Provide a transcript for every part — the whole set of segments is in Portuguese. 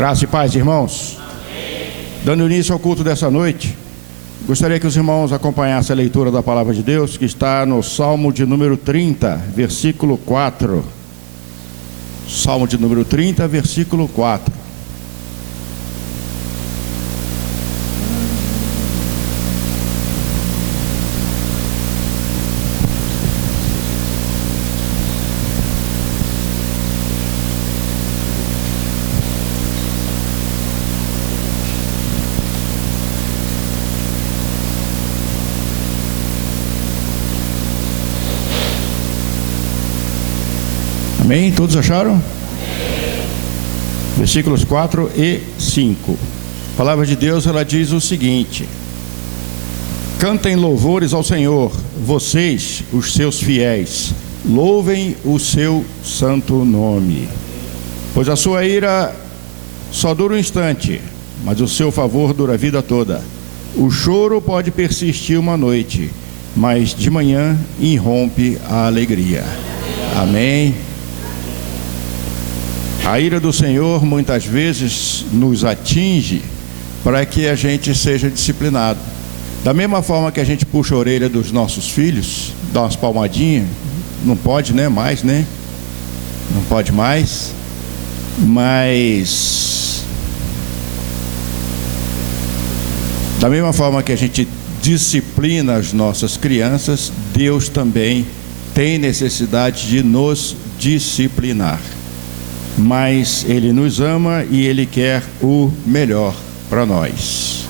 Graça e paz, irmãos. Amém. Dando início ao culto dessa noite, gostaria que os irmãos acompanhassem a leitura da palavra de Deus, que está no Salmo de número 30, versículo 4. Salmo de número 30, versículo 4. Amém? Todos acharam? Amém. Versículos 4 e 5. A palavra de Deus, ela diz o seguinte: cantem louvores ao Senhor, vocês, os seus fiéis, louvem o seu santo nome. Pois a sua ira só dura um instante, mas o seu favor dura a vida toda. O choro pode persistir uma noite, mas de manhã irrompe a alegria. Amém. A ira do Senhor muitas vezes nos atinge para que a gente seja disciplinado. Da mesma forma que a gente puxa a orelha dos nossos filhos, dá umas palmadinhas, não pode, né? Mais, né? Não pode mais. Mas da mesma forma que a gente disciplina as nossas crianças, Deus também tem necessidade de nos disciplinar. Mas Ele nos ama e Ele quer o melhor para nós.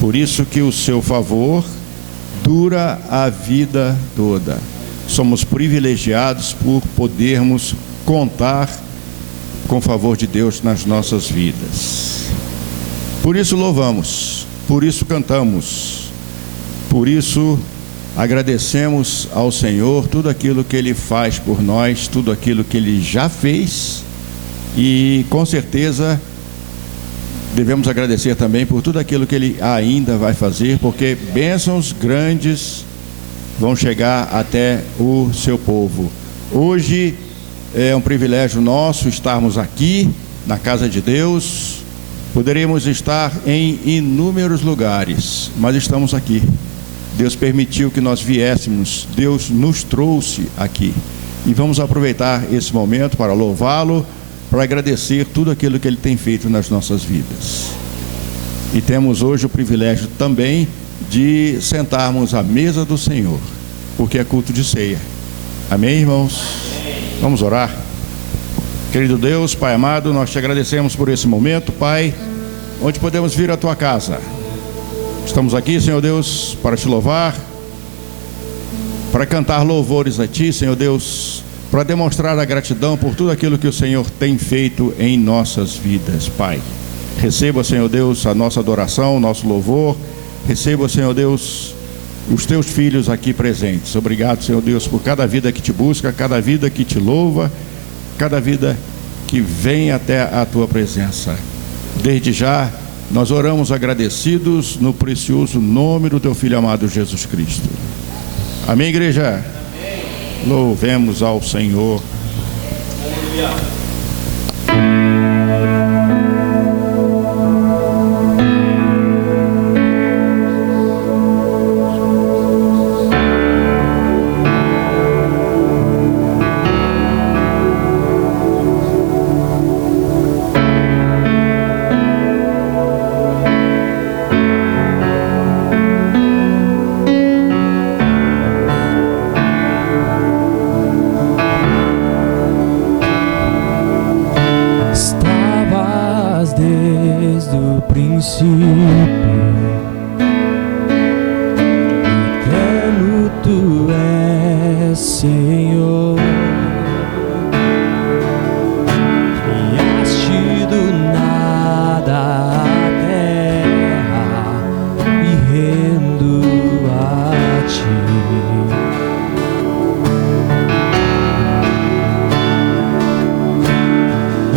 Por isso que o seu favor dura a vida toda. Somos privilegiados por podermos contar com o favor de Deus nas nossas vidas. Por isso louvamos, por isso cantamos, por isso agradecemos ao Senhor tudo aquilo que Ele faz por nós, tudo aquilo que Ele já fez. E com certeza devemos agradecer também por tudo aquilo que Ele ainda vai fazer, porque bênçãos grandes vão chegar até o seu povo. Hoje é um privilégio nosso estarmos aqui na casa de Deus. Poderíamos estar em inúmeros lugares, mas estamos aqui. Deus permitiu que nós viéssemos, Deus nos trouxe aqui. E vamos aproveitar esse momento para louvá-lo, para agradecer tudo aquilo que Ele tem feito nas nossas vidas. E temos hoje o privilégio também de sentarmos à mesa do Senhor, porque é culto de ceia. Amém, irmãos? Amém. Vamos orar. Querido Deus, Pai amado, nós te agradecemos por esse momento, Pai, onde podemos vir à tua casa. Estamos aqui, Senhor Deus, para te louvar, para cantar louvores a ti, Senhor Deus, para demonstrar a gratidão por tudo aquilo que o Senhor tem feito em nossas vidas, Pai. Receba, Senhor Deus, a nossa adoração, o nosso louvor. Receba, Senhor Deus, os teus filhos aqui presentes. Obrigado, Senhor Deus, por cada vida que te busca, cada vida que te louva, cada vida que vem até a tua presença. Desde já, nós oramos agradecidos no precioso nome do teu Filho amado Jesus Cristo. Amém, igreja? Louvemos ao Senhor. Aleluia.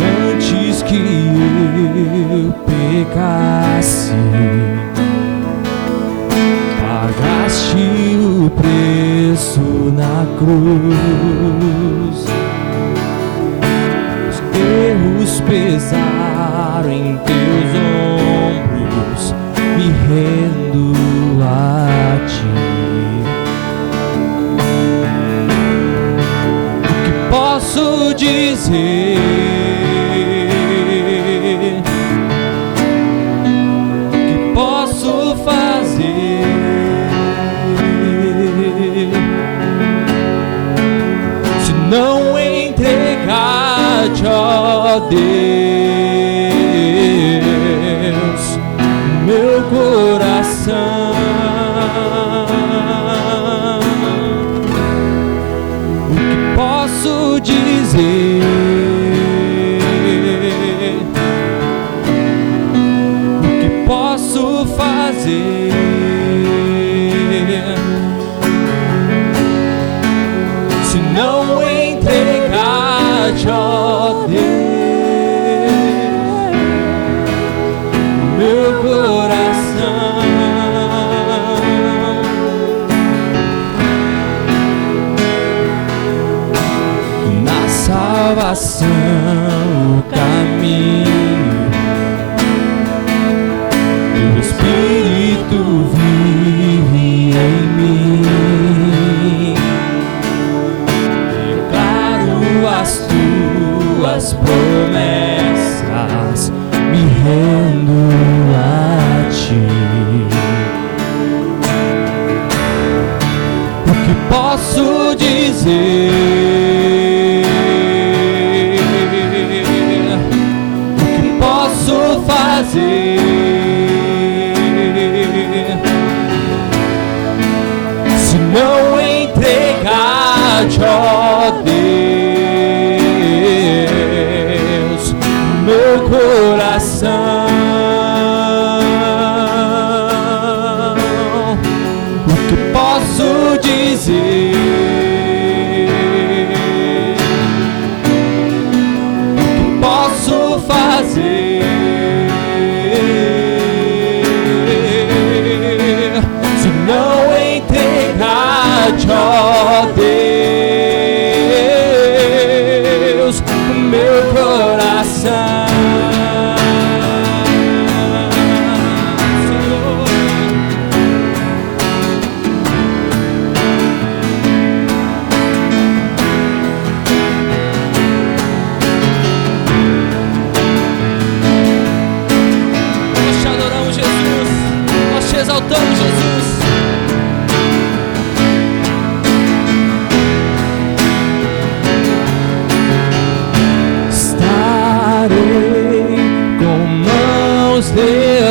Antes que eu pecasse,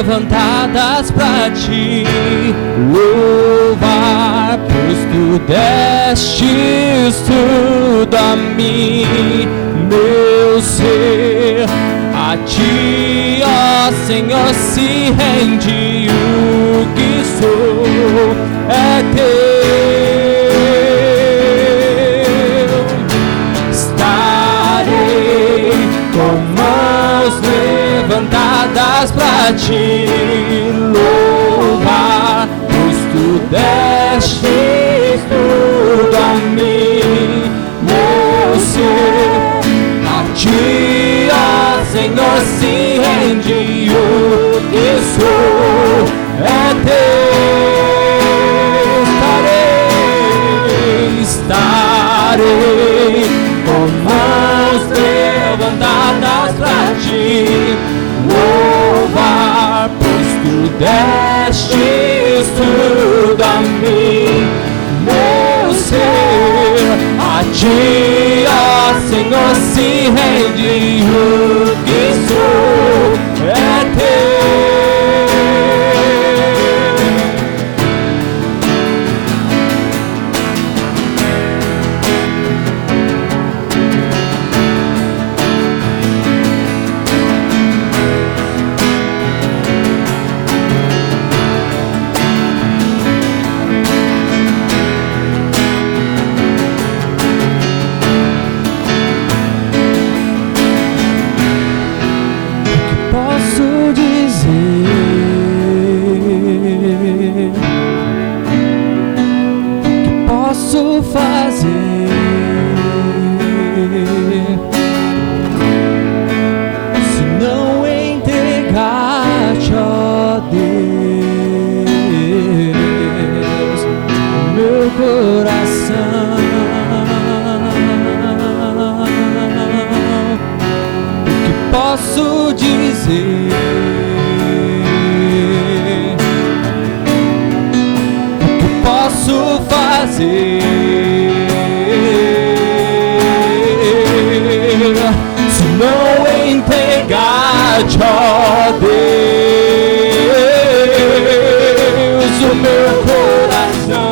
levantadas pra ti louvar, pois tu destes tudo a mim, meu ser. A ti, ó Senhor, se rende o que sou, é teu. Estarei com mãos levantadas pra ti louvar, pois tu destes tudo a mim, meu ser. A ti, ó Senhor, se rende o que sou, é teu. Estarei com mãos levantadas pra ti louvar, posso dizer? O que posso fazer? Se não entregar-te, ó Deus, o meu coração.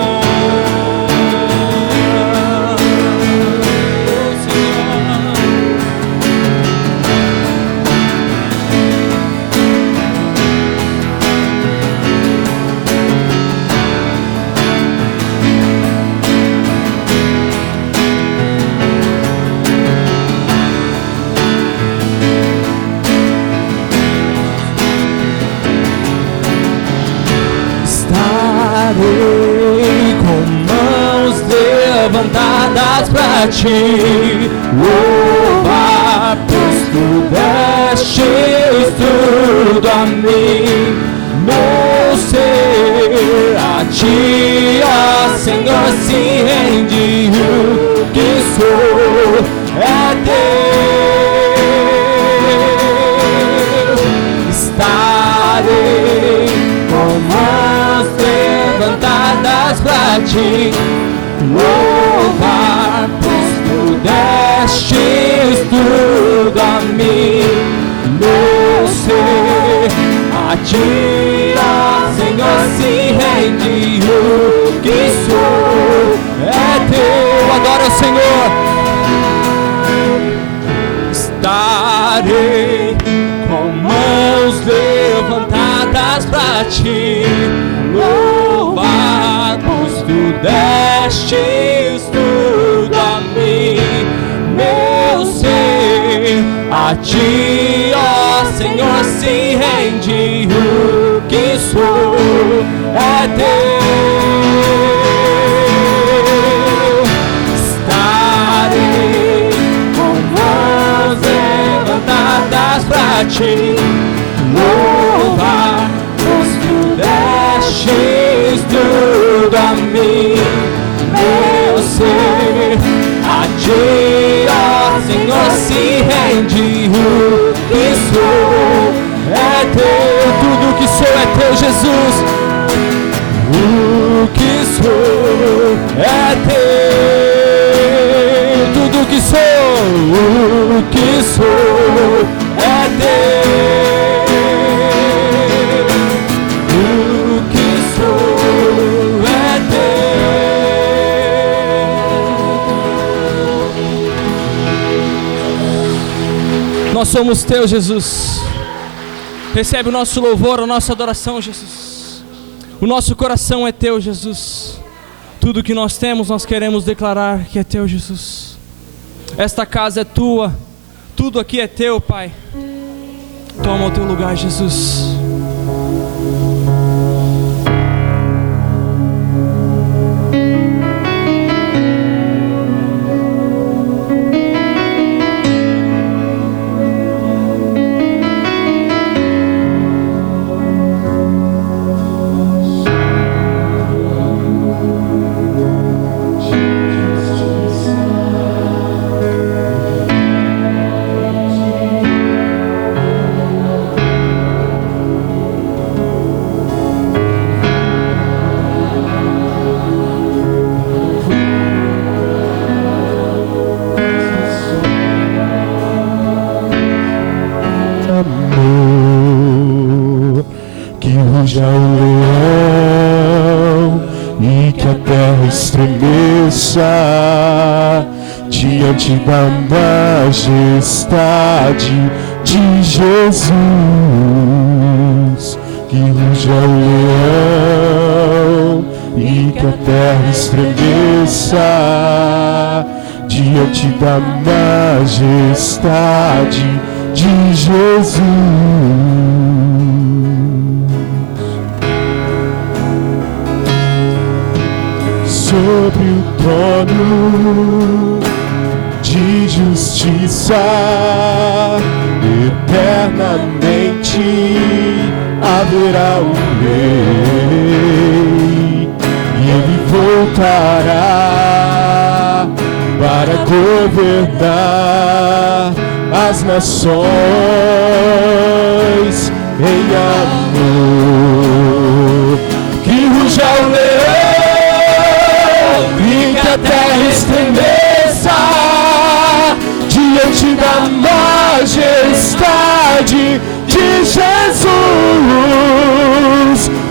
Pra ti louvar, pois tu destes tudo a mim, meu ser. A ti, ó Senhor, se rende o que sou, é teu. Estarei com mãos levantadas pra ti louvar, pois tu destes tudo a mim, meu ser. A ti, ó Senhor, se rende o que sou, é teu. Adora o Senhor. Estarei com mãos levantadas pra ti louvar, pois tu destes tudo a mim, meu ser. A ti, ó Senhor, se rende o que sou, é teu. Estarei com mãos levantadas pra ti louvar, pois tu destes tudo a mim, meu ser. A ti, ó Senhor, se rende o que sou, é teu. Tudo que sou é teu, Jesus. O que sou é teu. Tudo que sou, o que sou é teu. O que sou é teu. Nós somos teus, Jesus. Recebe o nosso louvor, a nossa adoração, Jesus. O nosso coração é teu, Jesus. Tudo que nós temos, nós queremos declarar que é teu, Jesus. Esta casa é tua. Tudo aqui é teu, Pai. Toma o teu lugar, Jesus. ruja o leão e que a terra estremeça diante da majestade de Jesus. Que ruja o leão e que a terra estremeça diante da majestade de Jesus. Sobre o trono de justiça, eternamente haverá um rei, e ele voltará para governar as nações em amor. Que ruja o leão e que a terra estremeça diante da majestade de Jesus.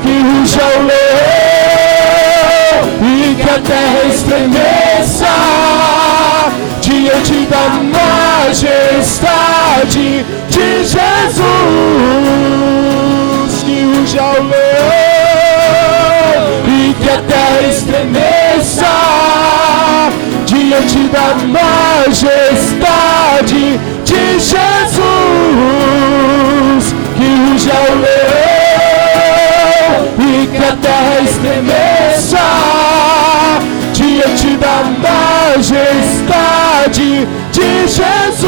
Que ruja o leão e que a terra estremeça diante da majestade de Jesus. Que ruja o leão e que a terra estremeça diante da majestade de Jesus. Que ruja o leão e que a terra estremeça diante da majestade de Jesus.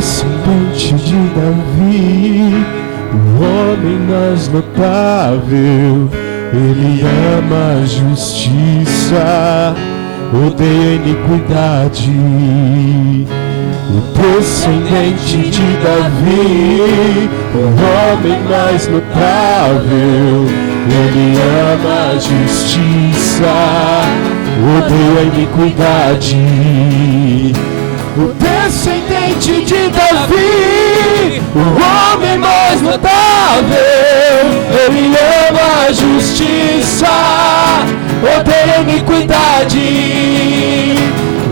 Descendente de Davi, o homem mais notável, ele ama a justiça, odeia a iniquidade. O descendente de Davi, o homem mais notável, ele ama a justiça, odeia a iniquidade. O descendente de Davi, o homem mais notável, ele ama a justiça, odeia a iniquidade.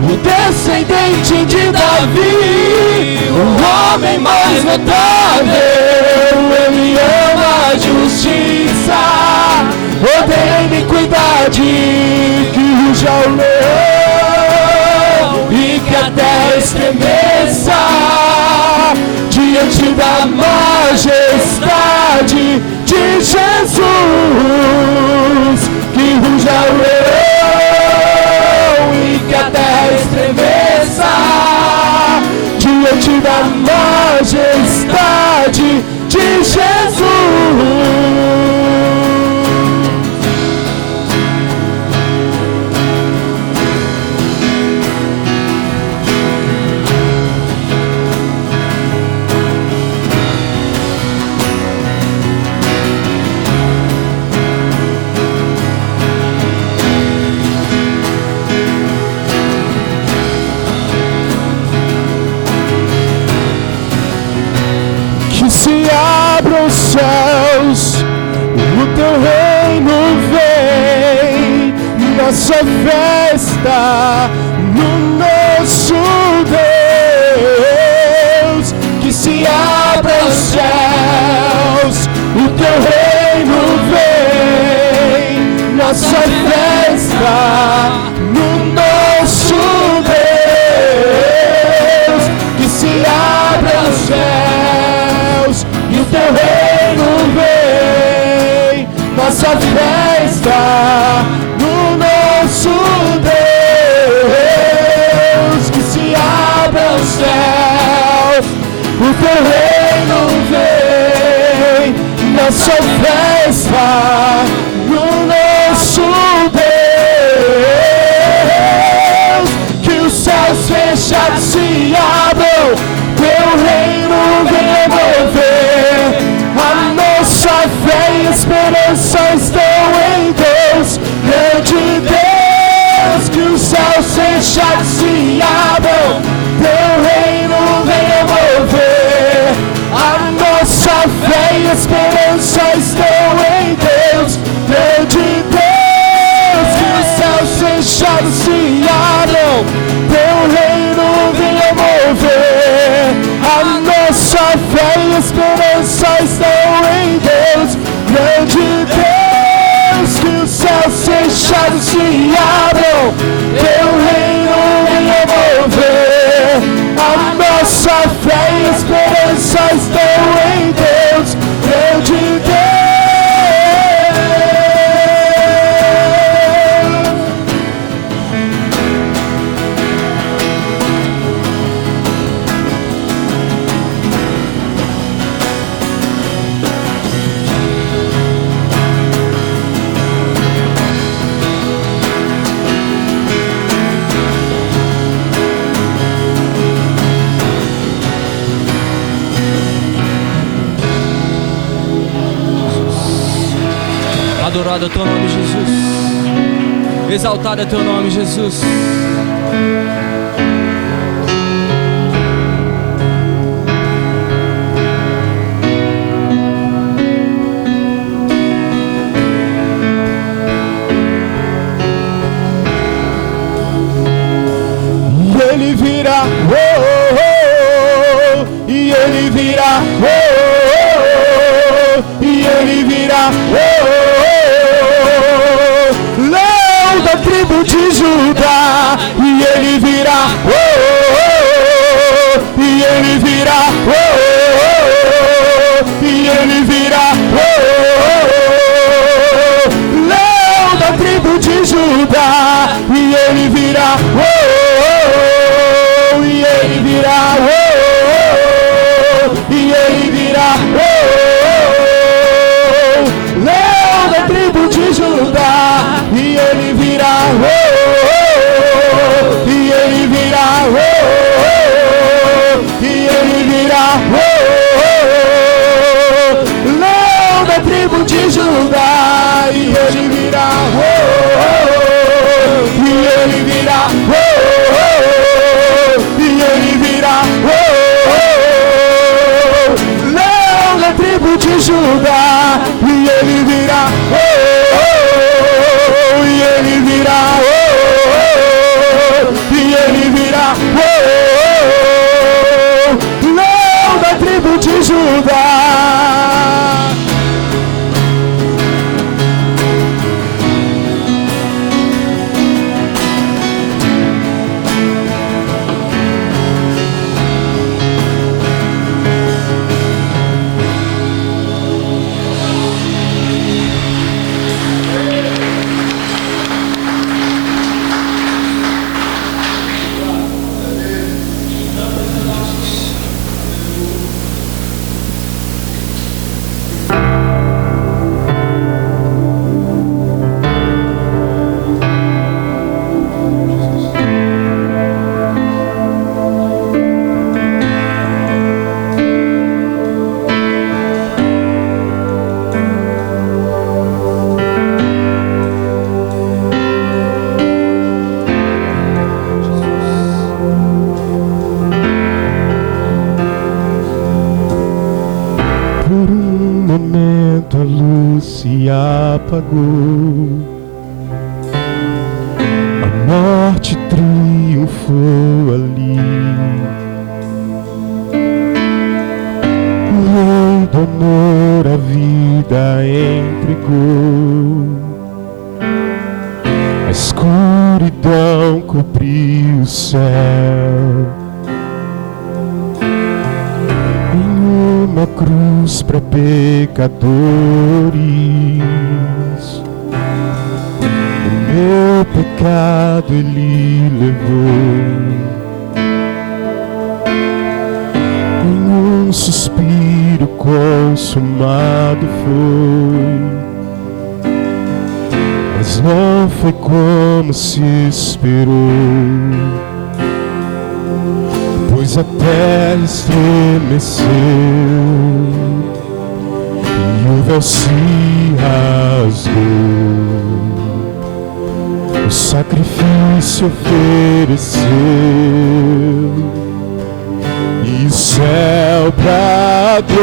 O descendente de Davi, o homem mais notável, ele ama a justiça, odeia a iniquidade. Que ruja o leão e que a terra estremeça diante da majestade de Jesus. Que ruja o leão e que a terra estremeça diante da majestade de Jesus. Se abram os céus, o teu reino vem, nossa festa no nosso Deus. Que se abram os céus, o teu reino vem, nossa festa no nosso Deus. Que se abram os céus, o teu reino vem, nossa festa no nosso Deus. Que se abram os céus, o teu reino vem, nossa festa no nosso Deus. Que os céus fechados se abram, teu reino venha mover. A nossa fé e esperança estão em Deus, grande Deus. Que os céus fechados se abram, teu reino venha mover. A nossa fé e esperança estão em Deus, grande Deus. Que os céus fechados se abram, teu reino venha mover. A nossa fé e esperança estão em Deus, grande Deus. Que os céus fechados se abram, teu reino venha mover. A nossa fé e esperança Adorado é o teu nome, Jesus. Exaltado é teu nome, Jesus. Ele virá, oh, oh, oh, e ele virá, oh, oh, oh, e ele virá, oh, oh, oh, leão da tribo de Judá, e ele virá, oh, oh, oh, e ele virá, oh, oh, oh, e ele virá, oh, oh, oh, leão da tribo de Judá, e ele virá, oh, e ele virá, oh, oh, oh, e ele virá, oh, oh, oh, leão da tribo de Judá, e ele virá, oh, oh, oh, e ele virá, oh, oh, oh, e ele virá, oh, oh, oh, leão da tribo de Judá, e ele virá, oh, oh, oh, e ele virá, oh, oh, e ele virá, oh, oh, oh, leão da tribo de Judá, e ele virá, oh, oh, oh, e ele virá, oh, oh, oh, e ele virá, oh, oh, oh, leão da tribo de Judá. Apagou, a morte triunfou ali, o Rei do amor a vida entregou, a escuridão cobriu o céu, em uma cruz para pecadores. Meu pecado ele levou, em um suspiro consumado foi, mas não foi como se esperou, pois a terra estremeceu e o véu se rasgou. O sacrifício ofereceu e o céu bradou.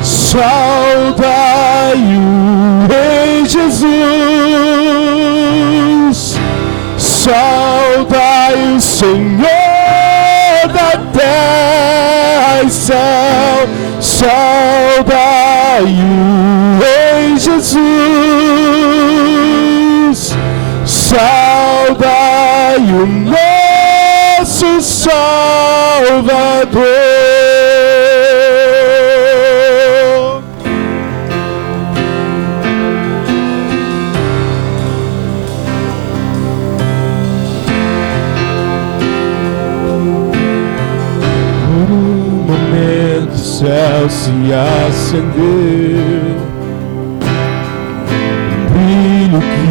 Saudai o Rei Jesus, saudai o Senhor da terra e céu. Saudai o Rei Jesus, saudai o nosso Salvador. Por um momento o céu se acendeu, um brilho que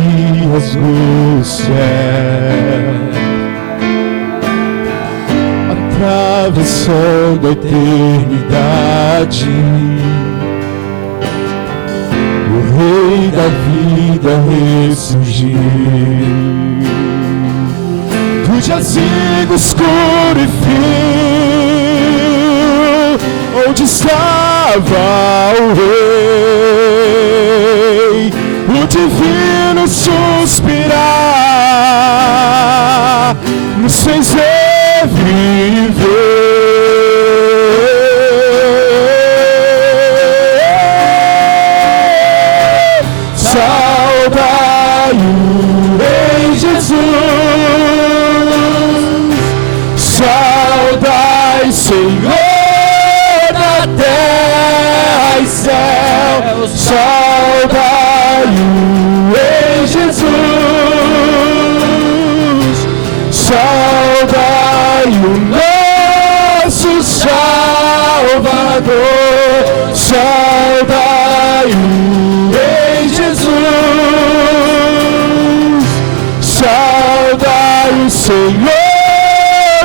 rasgou o céu, atravessando a eternidade. O Rei da vida ressurgiu do jazigo escuro e frio, onde estava o Rei, o divino suspirar nos fez reviver. Saudai o Rei Jesus, saudai Senhor da terra e céu, saudai o Rei Jesus, saudai o nosso Salvador, saudai o Rei Jesus, saudai o Senhor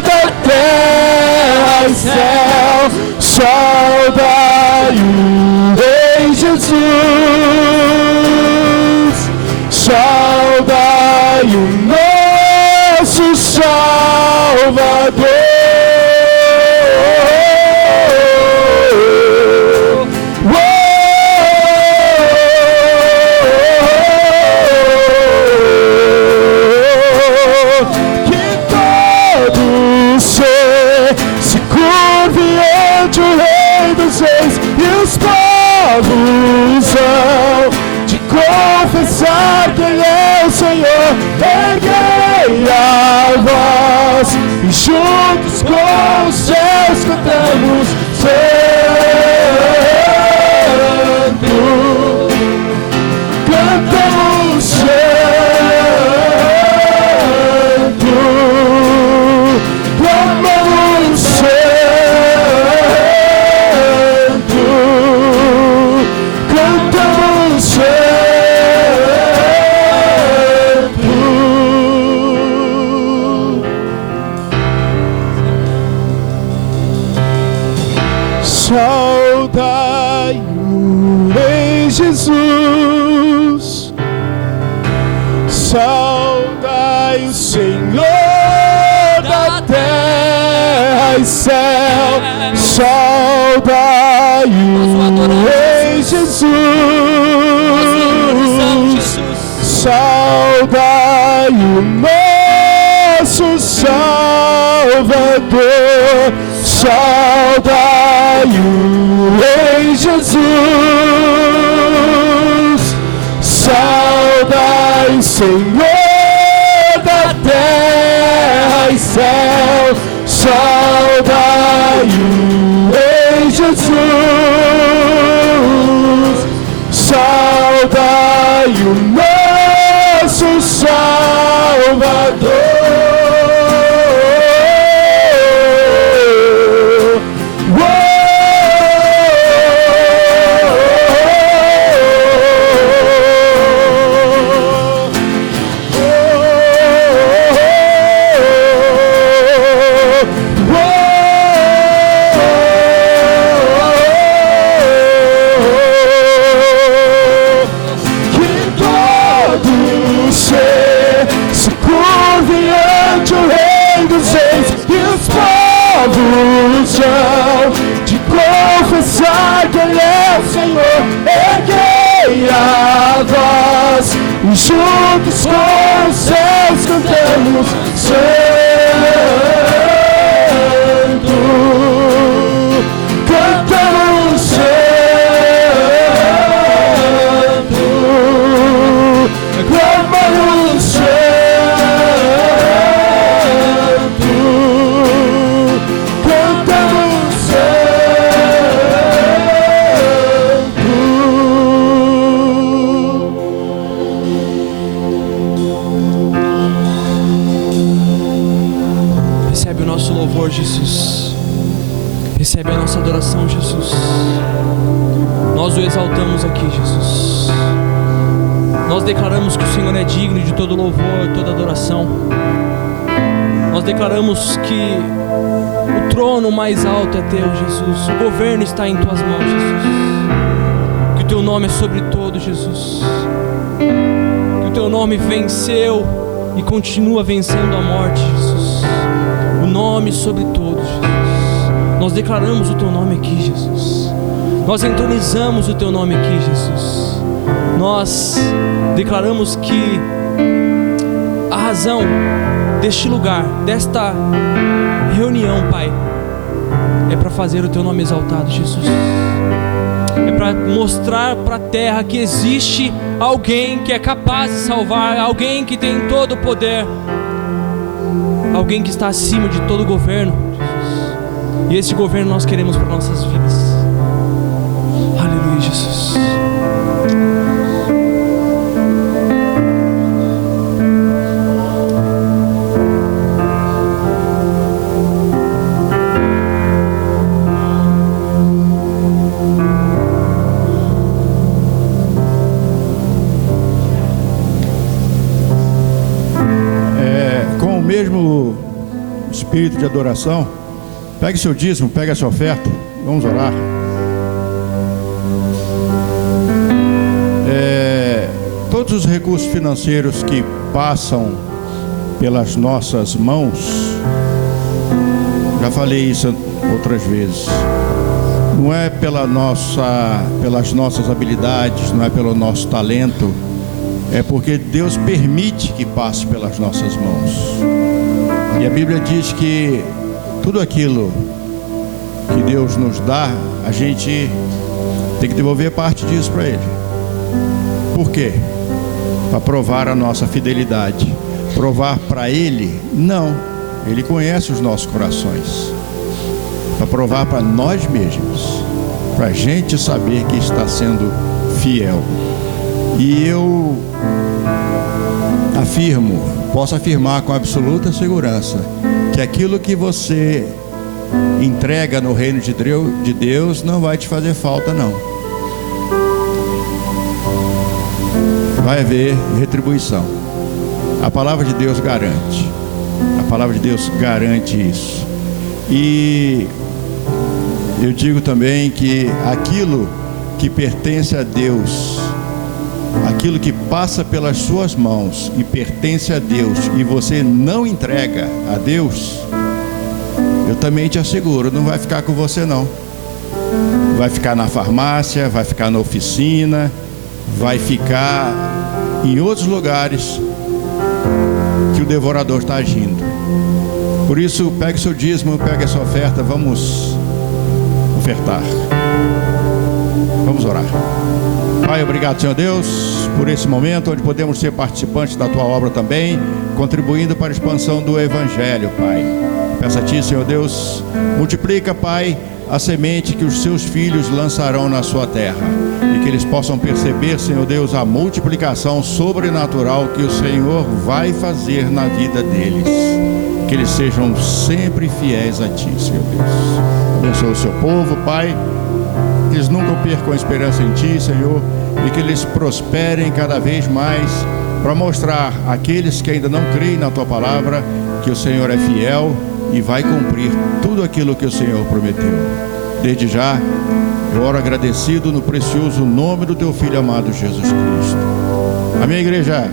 da terra e céu, saudai o Rei Jesus, saudai o nosso Salvador. Que todo ser se curve ante o Rei dos Reis, e os povos hão de confessar que Ele é o Senhor. Erguei a voz e juntos com os céus cantamos: Santo, cantamos Santo, clamamos Santo, cantamos Santo. Saudai o Rei Jesus, saudai o Senhor da terra e céu, saudai o Rei Jesus, saudai o nosso Salvador, saudai o Rei Jesus, saudai o Senhor da terra e céu, saudai o Rei Jesus, saudai o nosso Salvador. De confessar que Ele é o Senhor, erguei a voz e juntos com os céus cantamos: Santo, cantamos Santo, clamamos Santo, cantamos Santo. Recebe o nosso louvor, Jesus. Recebe a nossa adoração, Jesus. Nós o exaltamos aqui, Jesus. Nós declaramos que o Senhor é digno de todo louvor, toda adoração. Nós declaramos que O trono mais alto é teu, Jesus. O governo está em tuas mãos, Jesus. Que o teu nome é sobre todo, Jesus. Que o teu nome venceu e continua vencendo a morte, Jesus. O nome sobre todo, Jesus. Nós declaramos o teu nome aqui, Jesus. Nós entronizamos o teu nome aqui, Jesus. Nós declaramos que a razão deste lugar, desta reunião, Pai, é para fazer o teu nome exaltado, Jesus. É para mostrar para a terra que existe alguém que é capaz de salvar, alguém que tem todo o poder, alguém que está acima de todo o governo, Jesus. E esse governo nós queremos para nossas vidas. Aleluia, Jesus. Mesmo espírito de adoração, pegue seu dízimo, pegue a sua oferta, vamos orar. Todos os recursos financeiros que passam pelas nossas mãos, já falei isso outras vezes, não é pelas nossas habilidades, não é pelo nosso talento, é porque Deus permite que passe pelas nossas mãos. E a Bíblia diz que tudo aquilo que Deus nos dá, a gente tem que devolver parte disso para Ele. Por quê? Para provar a nossa fidelidade. Provar para Ele? Não. Ele conhece os nossos corações. Para provar para nós mesmos. Para a gente saber que está sendo fiel. E eu posso afirmar com absoluta segurança, que aquilo que você entrega no reino de Deus não vai te fazer falta, não. Vai haver retribuição. A palavra de Deus garante. A palavra de Deus garante isso. E eu digo também que aquilo que pertence a Deus, aquilo que passa pelas suas mãos e pertence a Deus, e você não entrega a Deus, eu também te asseguro, não vai ficar com você não. Vai ficar na farmácia, vai ficar na oficina, vai ficar em outros lugares que o devorador está agindo. Por isso, pegue seu dízimo, pegue a sua oferta, vamos ofertar. Vamos orar. Pai, obrigado, Senhor Deus, por esse momento onde podemos ser participantes da Tua obra também, contribuindo para a expansão do Evangelho, Pai. Peço a Ti, Senhor Deus, multiplica, Pai, a semente que os Seus filhos lançarão na Sua terra, e que eles possam perceber, Senhor Deus, a multiplicação sobrenatural que o Senhor vai fazer na vida deles. Que eles sejam sempre fiéis a Ti, Senhor Deus. Abençoa o Seu povo, Pai. Que eles nunca percam a esperança em Ti, Senhor, e que eles prosperem cada vez mais para mostrar àqueles que ainda não creem na Tua palavra que o Senhor é fiel e vai cumprir tudo aquilo que o Senhor prometeu. Desde já, eu oro agradecido no precioso nome do Teu Filho amado Jesus Cristo. Amém, igreja?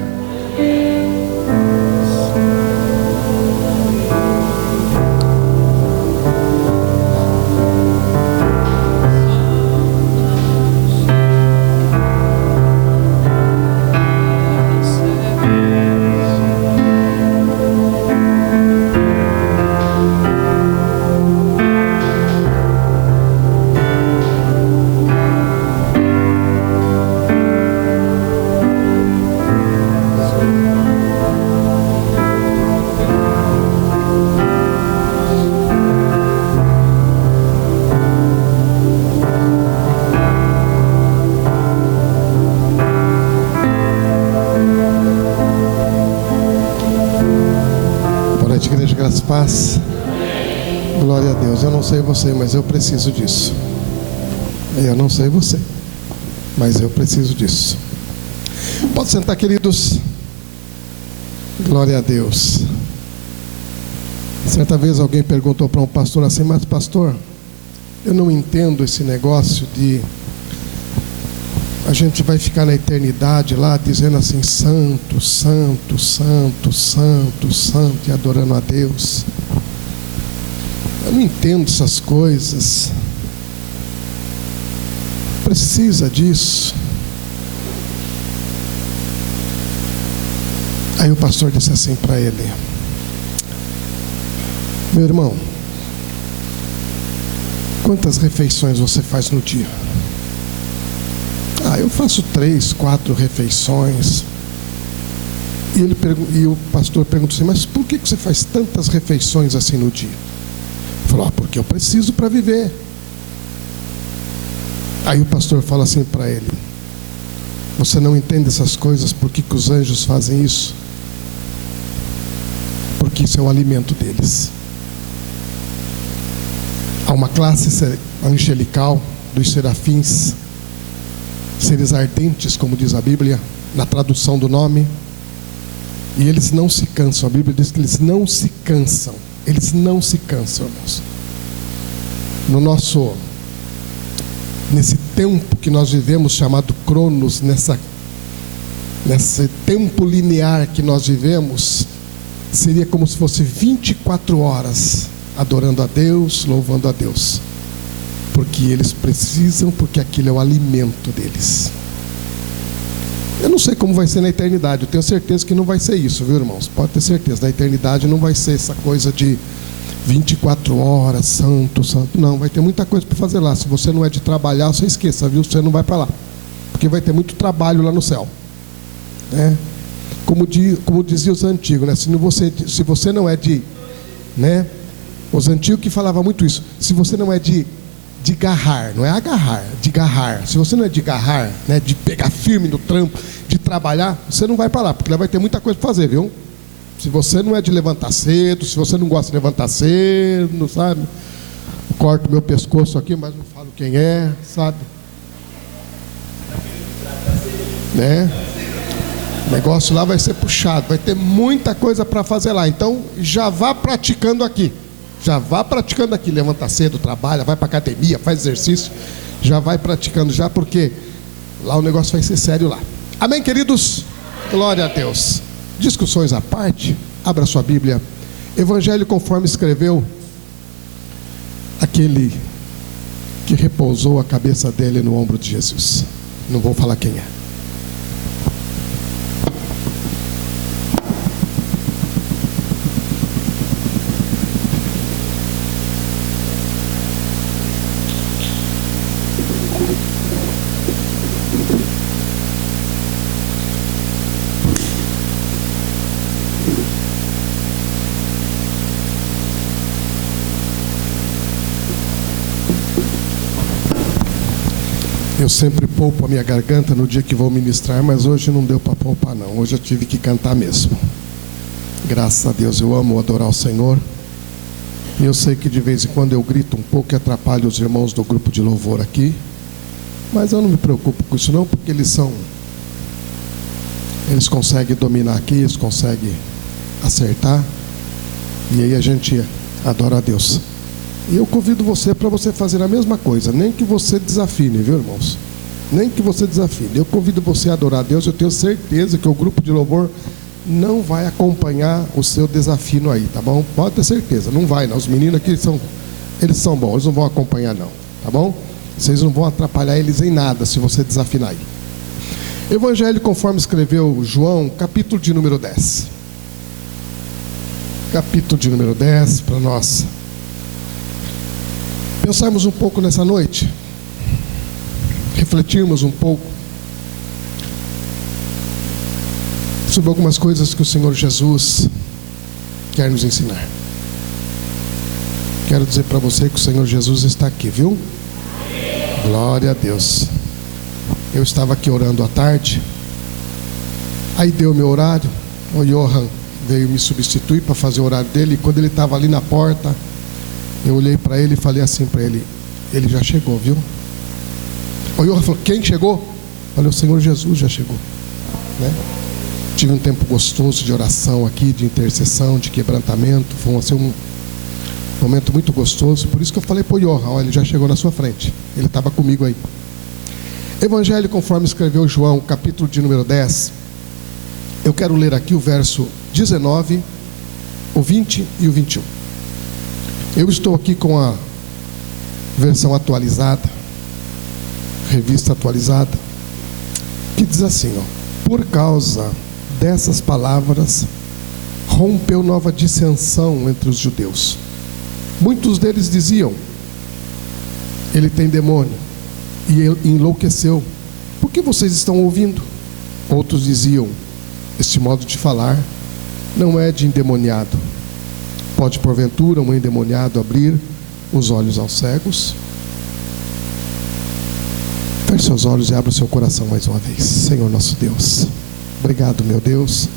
Paz. Glória a Deus. Eu não sei você, mas eu preciso disso. Eu não sei você, mas eu preciso disso. Pode sentar, queridos. Glória a Deus. Certa vez alguém perguntou para um pastor assim: mas pastor, eu não entendo esse negócio de a gente vai ficar na eternidade lá dizendo assim: santo, santo, santo, santo, santo, e adorando a Deus. Eu não entendo essas coisas. Precisa disso. Aí o pastor disse assim para ele: meu irmão, quantas refeições você faz no dia? Eu faço 3, 4 refeições. E o pastor perguntou assim: mas por que você faz tantas refeições assim no dia? Ele falou: porque eu preciso para viver. Aí o pastor fala assim para ele: você não entende essas coisas, por que os anjos fazem isso? Porque isso é o alimento deles. Há uma classe angelical dos serafins, seres ardentes, como diz a Bíblia, na tradução do nome, e eles não se cansam. A Bíblia diz que eles não se cansam. Eles não se cansam, irmãos. Nesse tempo que nós vivemos, chamado Cronos, nesse tempo linear que nós vivemos, seria como se fosse 24 horas adorando a Deus, louvando a Deus, porque eles precisam, porque aquilo é o alimento deles. Eu não sei como vai ser na eternidade, eu tenho certeza que não vai ser isso, viu, irmãos? Pode ter certeza, na eternidade não vai ser essa coisa de 24 horas, santo, santo. Não, vai ter muita coisa para fazer lá. Se você não é de trabalhar, você esqueça, viu? Você não vai para lá, porque vai ter muito trabalho lá no céu, né? Como diziam os antigos, né? Se você não é de, né? Os antigos que falavam muito isso. Se você não é de garrar, não é agarrar, de garrar. Se você não é de garrar, né? De pegar firme no trampo, de trabalhar, você não vai para lá, porque lá vai ter muita coisa para fazer, viu? Se você não é de levantar cedo, se você não gosta de levantar cedo, sabe? Eu corto meu pescoço aqui, mas não falo quem é, sabe? Né? O negócio lá vai ser puxado, vai ter muita coisa para fazer lá. Então já vá praticando aqui. Já vá praticando aqui, levanta cedo, trabalha, vai para academia, faz exercício. Já vai praticando já, porque lá o negócio vai ser sério lá. Amém, queridos? Glória a Deus. Discussões à parte, abra sua Bíblia. Evangelho conforme escreveu aquele que repousou a cabeça dele no ombro de Jesus. Não vou falar quem é. Eu sempre poupo a minha garganta no dia que vou ministrar, mas hoje não deu para poupar não, hoje eu tive que cantar mesmo. Graças a Deus, eu amo adorar o Senhor. E eu sei que de vez em quando eu grito um pouco e atrapalho os irmãos do grupo de louvor aqui, mas eu não me preocupo com isso não, porque eles conseguem dominar aqui, eles conseguem acertar, e aí a gente adora a Deus. E eu convido você para você fazer a mesma coisa, nem que você desafine, viu, irmãos? Nem que você desafine. Eu convido você a adorar a Deus. Eu tenho certeza que o grupo de louvor não vai acompanhar o seu desafino aí, tá bom? Pode ter certeza, não vai não. Os meninos aqui eles são bons, eles não vão acompanhar não, tá bom? Vocês não vão atrapalhar eles em nada se você desafinar aí. Evangelho conforme escreveu João, capítulo de número 10. Capítulo de número 10, para nós pensarmos um pouco nessa noite, refletirmos um pouco sobre algumas coisas que o Senhor Jesus quer nos ensinar. Quero dizer para você que o Senhor Jesus está aqui, viu? Glória a Deus. Eu estava aqui orando à tarde, aí deu meu horário, o Johan veio me substituir para fazer o horário dele, e quando ele estava ali na porta, eu olhei para ele e falei assim para ele: ele já chegou, viu? O Johan falou: quem chegou? Eu falei: o Senhor Jesus já chegou, né? Tive um tempo gostoso de oração aqui, de intercessão, de quebrantamento. Foi momento muito gostoso. Por isso que eu falei para o Johan, olha, ele já chegou na sua frente. Ele estava comigo aí. Evangelho conforme escreveu João, capítulo de número 10. Eu quero ler aqui o verso 19, o 20 e o 21. Eu estou aqui com a versão atualizada, revista atualizada, que diz assim, ó: por causa dessas palavras, rompeu nova dissensão entre os judeus. Muitos deles diziam: ele tem demônio, e ele enlouqueceu. Por que vocês estão ouvindo? Outros diziam: este modo de falar não é de endemoniado. Pode porventura um endemoniado abrir os olhos aos cegos? Feche seus olhos e abra o seu coração mais uma vez. Senhor nosso Deus, obrigado, meu Deus,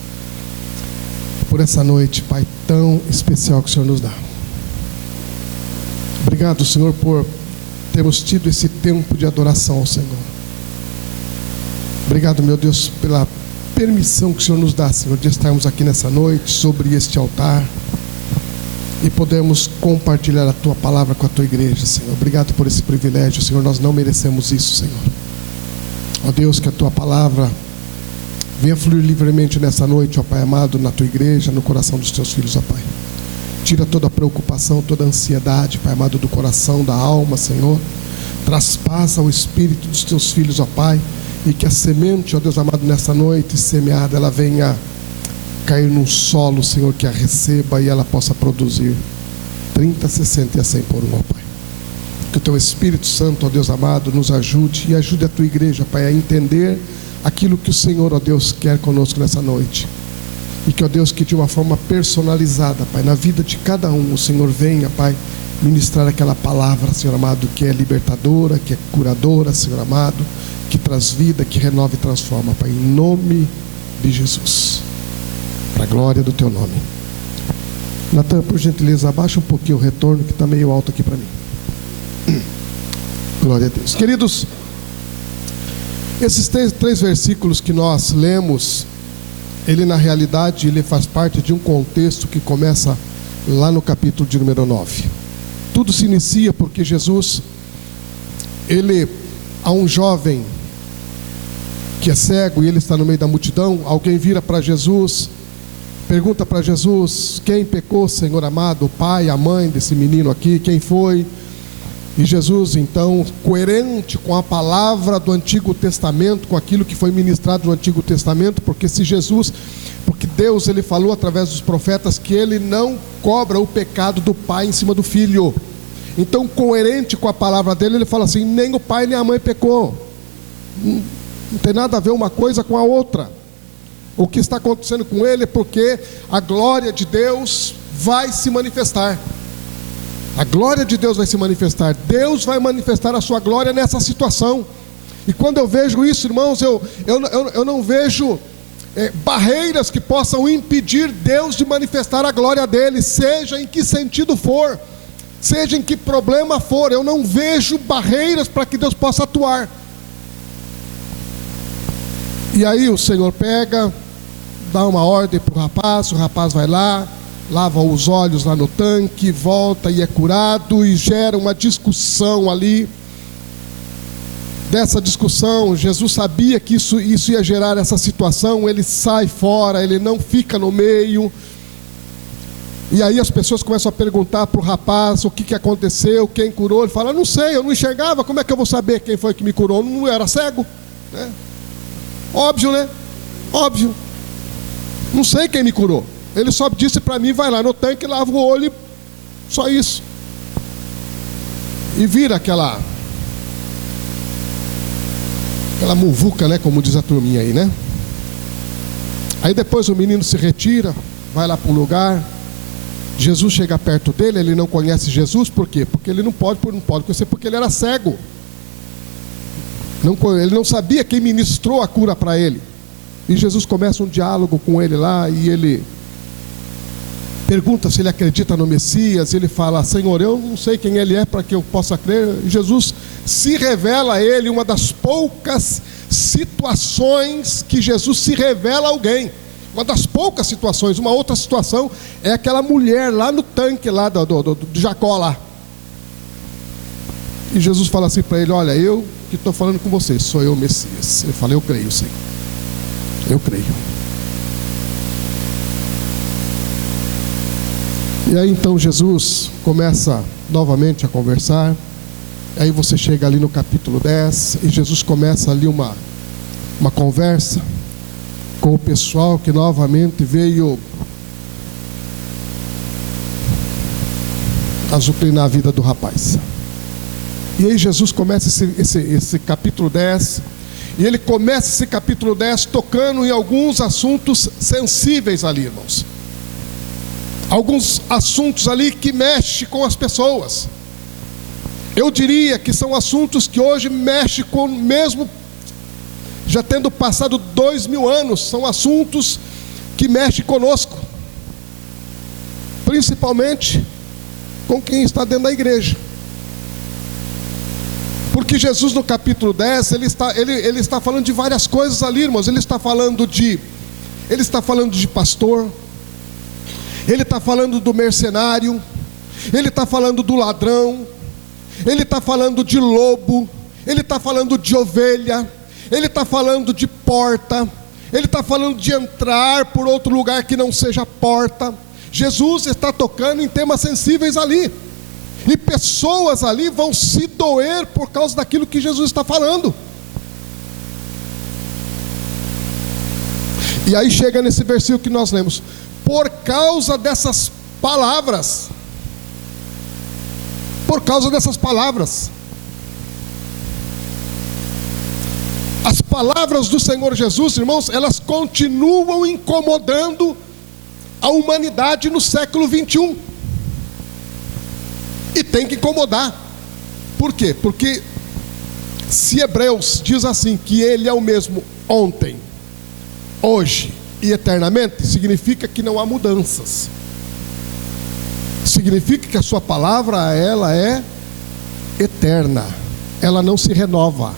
por essa noite, Pai, tão especial que o Senhor nos dá. Obrigado, Senhor, por termos tido esse tempo de adoração ao Senhor. Obrigado, meu Deus, pela permissão que o Senhor nos dá, Senhor, de estarmos aqui nessa noite, sobre este altar, e podemos compartilhar a Tua palavra com a Tua igreja, Senhor. Obrigado por esse privilégio, Senhor. Nós não merecemos isso, Senhor. Ó Deus, que a Tua palavra venha fluir livremente nessa noite, ó Pai amado, na Tua igreja, no coração dos Teus filhos, ó Pai. Tira toda a preocupação, toda a ansiedade, Pai amado, do coração, da alma, Senhor. Traspassa o espírito dos Teus filhos, ó Pai, e que a semente, ó Deus amado, nessa noite semeada, ela venha cair num solo, Senhor, que a receba e ela possa produzir 30, 60 e a 100 por um, ó Pai. Que o Teu Espírito Santo, ó Deus amado, nos ajude e ajude a Tua igreja, Pai, a entender aquilo que o Senhor, ó Deus, quer conosco nessa noite. E que, ó Deus, que de uma forma personalizada, Pai, na vida de cada um, o Senhor venha, Pai, ministrar aquela palavra, Senhor amado, que é libertadora, que é curadora, Senhor amado, que traz vida, que renova e transforma, Pai, em nome de Jesus, para a glória do Teu nome. Natan, por gentileza, abaixa um pouquinho o retorno, que está meio alto aqui para mim. Glória a Deus. Queridos, esses três versículos que nós lemos, ele na realidade, ele faz parte de um contexto que começa lá no capítulo de número 9. Tudo se inicia porque Jesus, há um jovem que é cego e ele está no meio da multidão. Alguém vira para Jesus, pergunta para Jesus: quem pecou, Senhor amado? O pai, a mãe desse menino aqui? Quem foi? E Jesus, então, coerente com a palavra do Antigo Testamento, com aquilo que foi ministrado no Antigo Testamento, porque Deus, ele falou através dos profetas que ele não cobra o pecado do pai em cima do filho. Então, coerente com a palavra dele, ele fala assim: nem o pai nem a mãe pecou. Não tem nada a ver uma coisa com a outra. O que está acontecendo com ele é porque a glória de Deus vai se manifestar. A glória de Deus vai se manifestar. Deus vai manifestar a sua glória nessa situação. E quando eu vejo isso, irmãos, eu não vejo barreiras que possam impedir Deus de manifestar a glória dele, seja em que sentido for, seja em que problema for. Eu não vejo barreiras para que Deus possa atuar. E aí o Senhor pega, dá uma ordem para o rapaz vai lá, lava os olhos lá no tanque, volta e é curado, e gera uma discussão ali. Dessa discussão, Jesus sabia que isso ia gerar essa situação. Ele sai fora, ele não fica no meio. E aí as pessoas começam a perguntar para o rapaz o que aconteceu, quem curou. Ele fala: não sei, eu não enxergava, como é que eu vou saber quem foi que me curou? Não era cego, né? Óbvio, né? Óbvio. Não sei quem me curou. Ele só disse para mim: vai lá no tanque, lava o olho, só isso. E vira aquela muvuca, né? Como diz a turminha aí, né? Aí depois o menino se retira, vai lá para um lugar. Jesus chega perto dele, ele não conhece Jesus, por quê? Porque ele não pode conhecer, porque ele era cego. Ele não sabia quem ministrou a cura para ele. E Jesus começa um diálogo com ele lá, e ele pergunta se ele acredita no Messias. Ele fala: Senhor, eu não sei quem ele é para que eu possa crer. E Jesus se revela a ele, uma das poucas situações que Jesus se revela a alguém. Uma das poucas situações. Uma outra situação é aquela mulher lá no tanque lá do Jacó lá. E Jesus fala assim para ele: olha, eu que estou falando com você, sou eu o Messias. Ele fala: eu creio, Senhor, eu creio. E aí então Jesus começa novamente a conversar. Aí você chega ali no capítulo 10 e Jesus começa ali uma conversa com o pessoal que novamente veio azucrinar a vida do rapaz. E aí Jesus começa esse capítulo 10, e ele começa esse capítulo 10 tocando em alguns assuntos sensíveis ali, irmãos. Alguns assuntos ali que mexem com as pessoas. Eu diria que são assuntos que hoje mexem com, mesmo já tendo passado 2000 anos, são assuntos que mexem conosco. Principalmente com quem está dentro da igreja. Porque Jesus no capítulo 10, ele está falando de várias coisas ali, irmãos. Ele está falando de pastor, ele está falando do mercenário, ele está falando do ladrão, ele está falando de lobo, ele está falando de ovelha, ele está falando de porta, ele está falando de entrar por outro lugar que não seja porta. Jesus está tocando em temas sensíveis ali. E pessoas ali vão se doer por causa daquilo que Jesus está falando. E aí chega nesse versículo que nós lemos: por causa dessas palavras. Por causa dessas palavras. As palavras do Senhor Jesus, irmãos, elas continuam incomodando a humanidade no século 21. E tem que incomodar. Por quê? Porque se Hebreus diz assim, que Ele é o mesmo ontem, hoje e eternamente, significa que não há mudanças. Significa que a sua palavra, ela é eterna, ela não se renova.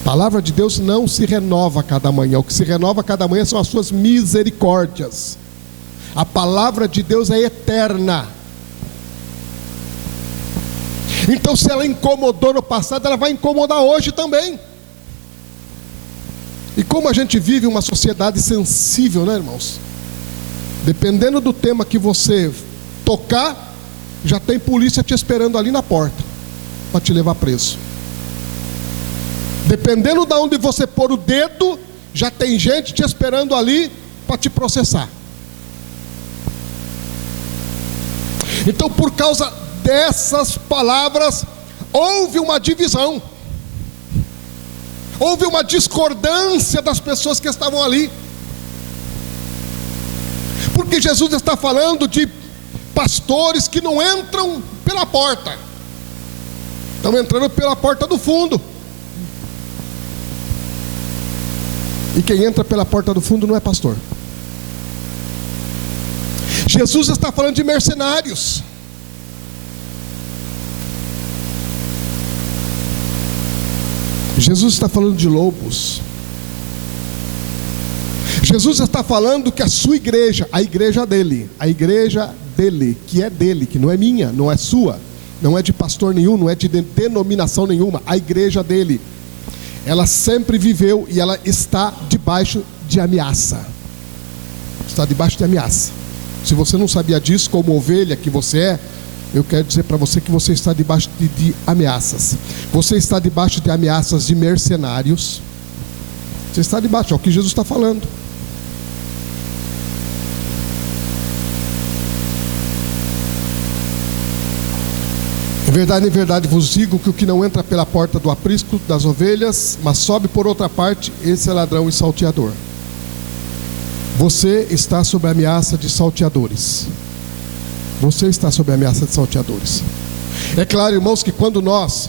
A palavra de Deus não se renova a cada manhã. O que se renova a cada manhã são as suas misericórdias. A palavra de Deus é eterna. Então, se ela incomodou no passado, ela vai incomodar hoje também. E como a gente vive uma sociedade sensível, né, irmãos? Dependendo do tema que você tocar, já tem polícia te esperando ali na porta para te levar preso. Dependendo de onde você pôr o dedo, já tem gente te esperando ali para te processar. Então, por causa dessas palavras, houve uma divisão, houve uma discordância das pessoas que estavam ali. Porque Jesus está falando de pastores que não entram pela porta, estão entrando pela porta do fundo. E quem entra pela porta do fundo não é pastor. Jesus está falando de mercenários. Jesus está falando de lobos. Jesus está falando que a sua igreja, a igreja dele, que é dele, que não é minha, não é sua, não é de pastor nenhum, não é de denominação nenhuma, a igreja dele, ela sempre viveu e ela está debaixo de ameaça. Está debaixo de ameaça. Se você não sabia disso, como ovelha que você é, eu quero dizer para você que você está debaixo de ameaças. Você está debaixo de ameaças de mercenários. Você está debaixo, é o que Jesus está falando. Em verdade vos digo que o que não entra pela porta do aprisco das ovelhas, mas sobe por outra parte, esse é ladrão e salteador. Você está sob a ameaça de salteadores. Você está sob a ameaça de salteadores. É claro, irmãos, que quando nós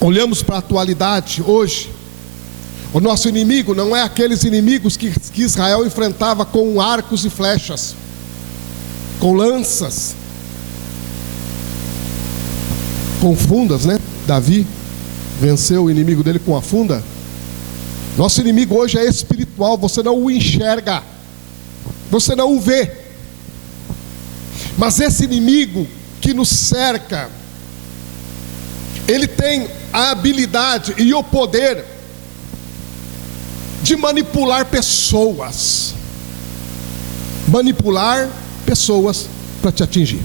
olhamos para a atualidade hoje, o nosso inimigo não é aqueles inimigos que Israel enfrentava com arcos e flechas, com lanças, com fundas, né? Davi venceu o inimigo dele com a funda. Nosso inimigo hoje é espiritual, você não o enxerga, você não o vê. Mas esse inimigo que nos cerca, ele tem a habilidade e o poder de manipular pessoas. Manipular pessoas para te atingir.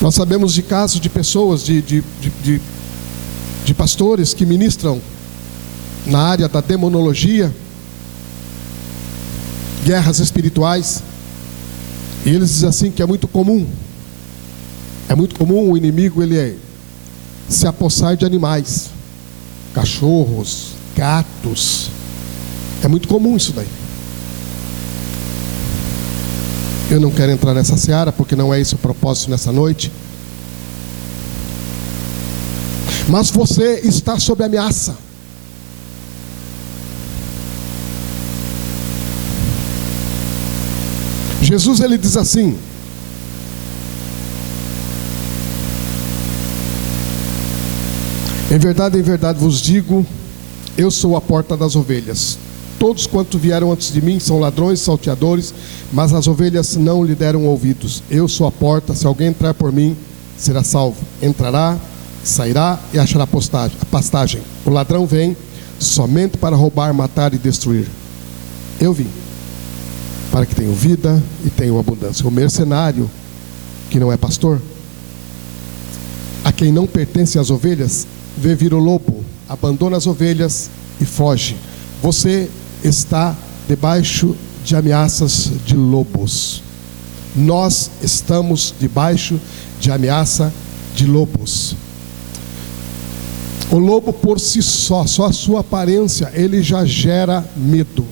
Nós sabemos de casos de pessoas, de pastores que ministram na área da demonologia, guerras espirituais, e eles dizem assim que é muito comum o inimigo se apossar de animais, cachorros, gatos. É muito comum isso daí. Eu não quero entrar nessa seara, porque não é esse o propósito nessa noite. Mas você está sob ameaça. Jesus, ele diz assim: em verdade vos digo, eu sou a porta das ovelhas. Todos quanto vieram antes de mim são ladrões, salteadores, mas as ovelhas não lhe deram ouvidos. Eu sou a porta, se alguém entrar por mim, será salvo. Entrará, sairá e achará pastagem. O ladrão vem somente para roubar, matar e destruir. Eu vim para que tenham vida e tenham abundância. O mercenário, que não é pastor, a quem não pertence as ovelhas, vê vir o lobo, abandona as ovelhas e foge. Você está debaixo de ameaças de lobos. Nós estamos debaixo de ameaça de lobos. O lobo por si só a sua aparência, ele já gera medo,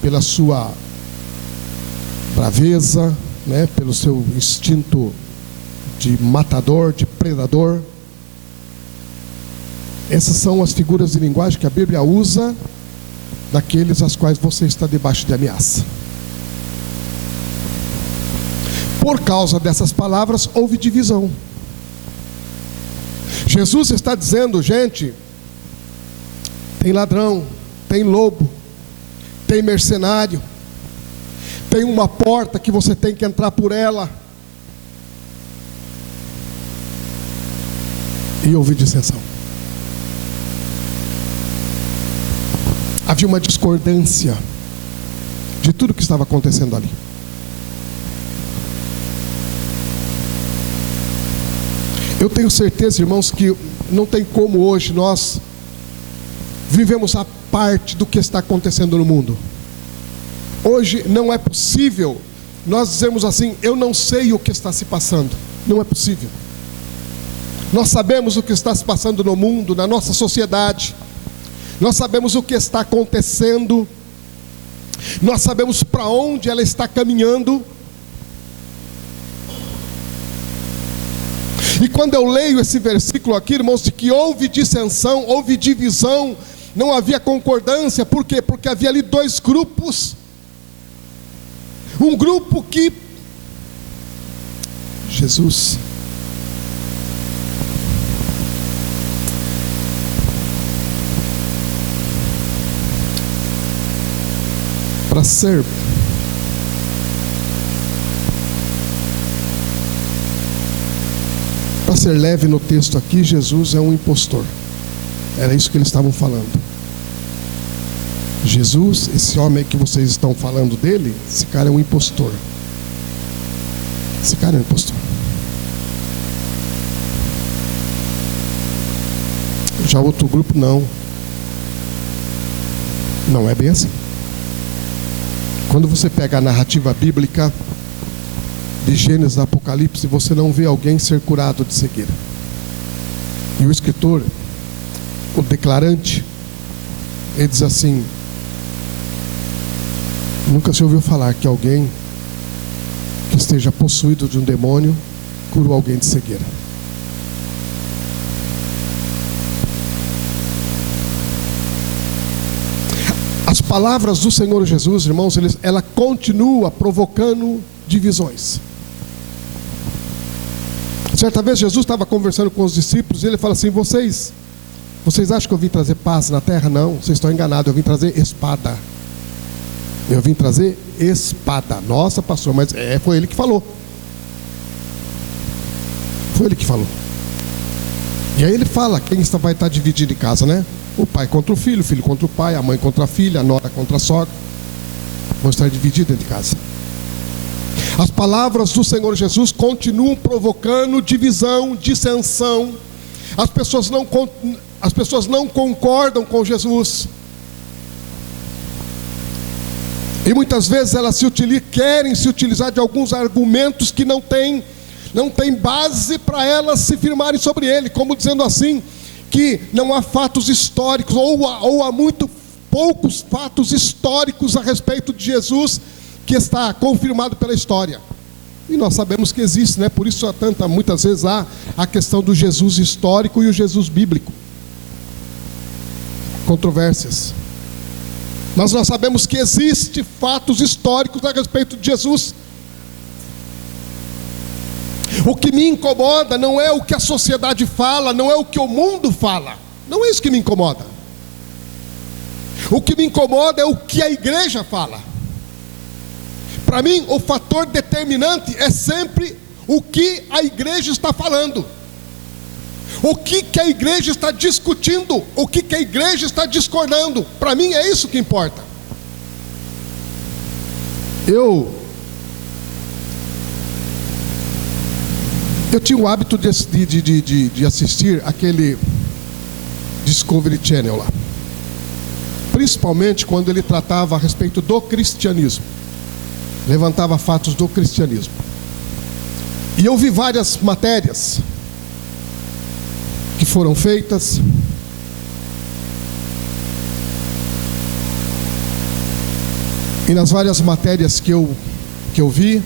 pela sua braveza, né, pelo seu instinto de matador, de predador. Essas são as figuras de linguagem que a Bíblia usa daqueles às quais você está debaixo de ameaça. Por causa dessas palavras houve divisão. Jesus está dizendo, gente, tem ladrão, tem lobo, tem mercenário, tem uma porta que você tem que entrar por ela. E houve dissensão. Havia uma discordância de tudo que estava acontecendo ali. Eu tenho certeza, irmãos, que não tem como hoje nós vivemos a parte do que está acontecendo no mundo. Hoje não é possível nós dizermos assim: eu não sei o que está se passando. Não é possível. Nós sabemos o que está se passando no mundo, na nossa sociedade. Nós sabemos o que está acontecendo. Nós sabemos para onde ela está caminhando. E quando eu leio esse versículo aqui, irmãos, de que houve dissensão, houve divisão, não havia concordância. Por quê? Porque havia ali dois grupos. Um grupo que Jesus para ser leve no texto aqui, Jesus é um impostor. Era isso que eles estavam falando. Jesus, esse homem que vocês estão falando dele, esse cara é um impostor. Esse cara é um impostor. Já outro grupo não é bem assim. Quando você pega a narrativa bíblica de Gênesis e Apocalipse, você não vê alguém ser curado de cegueira. E o escritor, o declarante, ele diz assim: nunca se ouviu falar que alguém que esteja possuído de um demônio curou alguém de cegueira. As palavras do Senhor Jesus, irmãos, ela continua provocando divisões. Certa vez Jesus estava conversando com os discípulos e ele fala assim: vocês Vocês acham que eu vim trazer paz na terra? Não, vocês estão enganados. Eu vim trazer espada. Eu vim trazer espada. Nossa, pastor, mas foi ele que falou. Foi ele que falou. E aí ele fala, quem vai estar dividido em casa, né? O pai contra o filho contra o pai, a mãe contra a filha, a nora contra a sogra. Vão estar divididos dentro de casa. As palavras do Senhor Jesus continuam provocando divisão, dissensão. As pessoas não concordam com Jesus. E muitas vezes elas querem se utilizar de alguns argumentos que não têm base para elas se firmarem sobre ele, como dizendo assim, que não há fatos históricos, ou há muito poucos fatos históricos a respeito de Jesus, que está confirmado pela história. E nós sabemos que existe, né? Por isso muitas vezes há a questão do Jesus histórico e o Jesus bíblico. Controvérsias. Mas nós sabemos que existe fatos históricos a respeito de Jesus. O que me incomoda não é o que a sociedade fala, não é o que o mundo fala. Não é isso que me incomoda. O que me incomoda é o que a igreja fala. Para mim, o fator determinante é sempre o que a igreja está falando. O que a igreja está discutindo, o que a igreja está discordando. Para mim é isso que importa. Eu tinha o hábito de assistir aquele Discovery Channel lá, principalmente quando ele tratava a respeito do cristianismo, levantava fatos do cristianismo. E eu vi várias matérias que foram feitas, e nas várias matérias que eu vi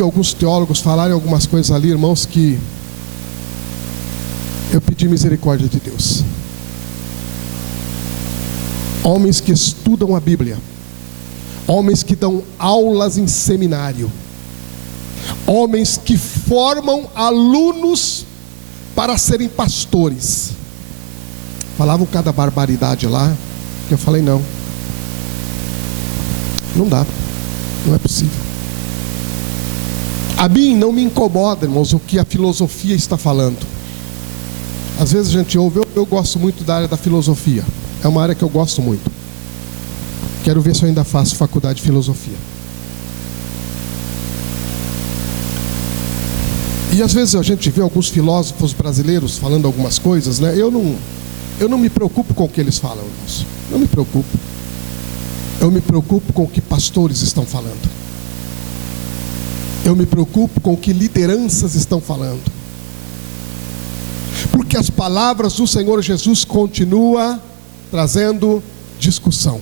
alguns teólogos falarem algumas coisas ali, irmãos, que eu pedi misericórdia de Deus. Homens que estudam a Bíblia, homens que dão aulas em seminário, homens que formam alunos para serem pastores, falavam cada barbaridade lá, que eu falei, não dá, não é possível. A mim não me incomoda, irmãos, o que a filosofia está falando. Às vezes a gente ouve, eu gosto muito da área da filosofia, é uma área que eu gosto muito. Quero ver se eu ainda faço faculdade de filosofia. E às vezes a gente vê alguns filósofos brasileiros falando algumas coisas, né? Eu não me preocupo com o que eles falam, irmãos. Não me preocupo. Eu me preocupo com o que pastores estão falando. Eu me preocupo com o que lideranças estão falando. Porque as palavras do Senhor Jesus continuam trazendo discussão.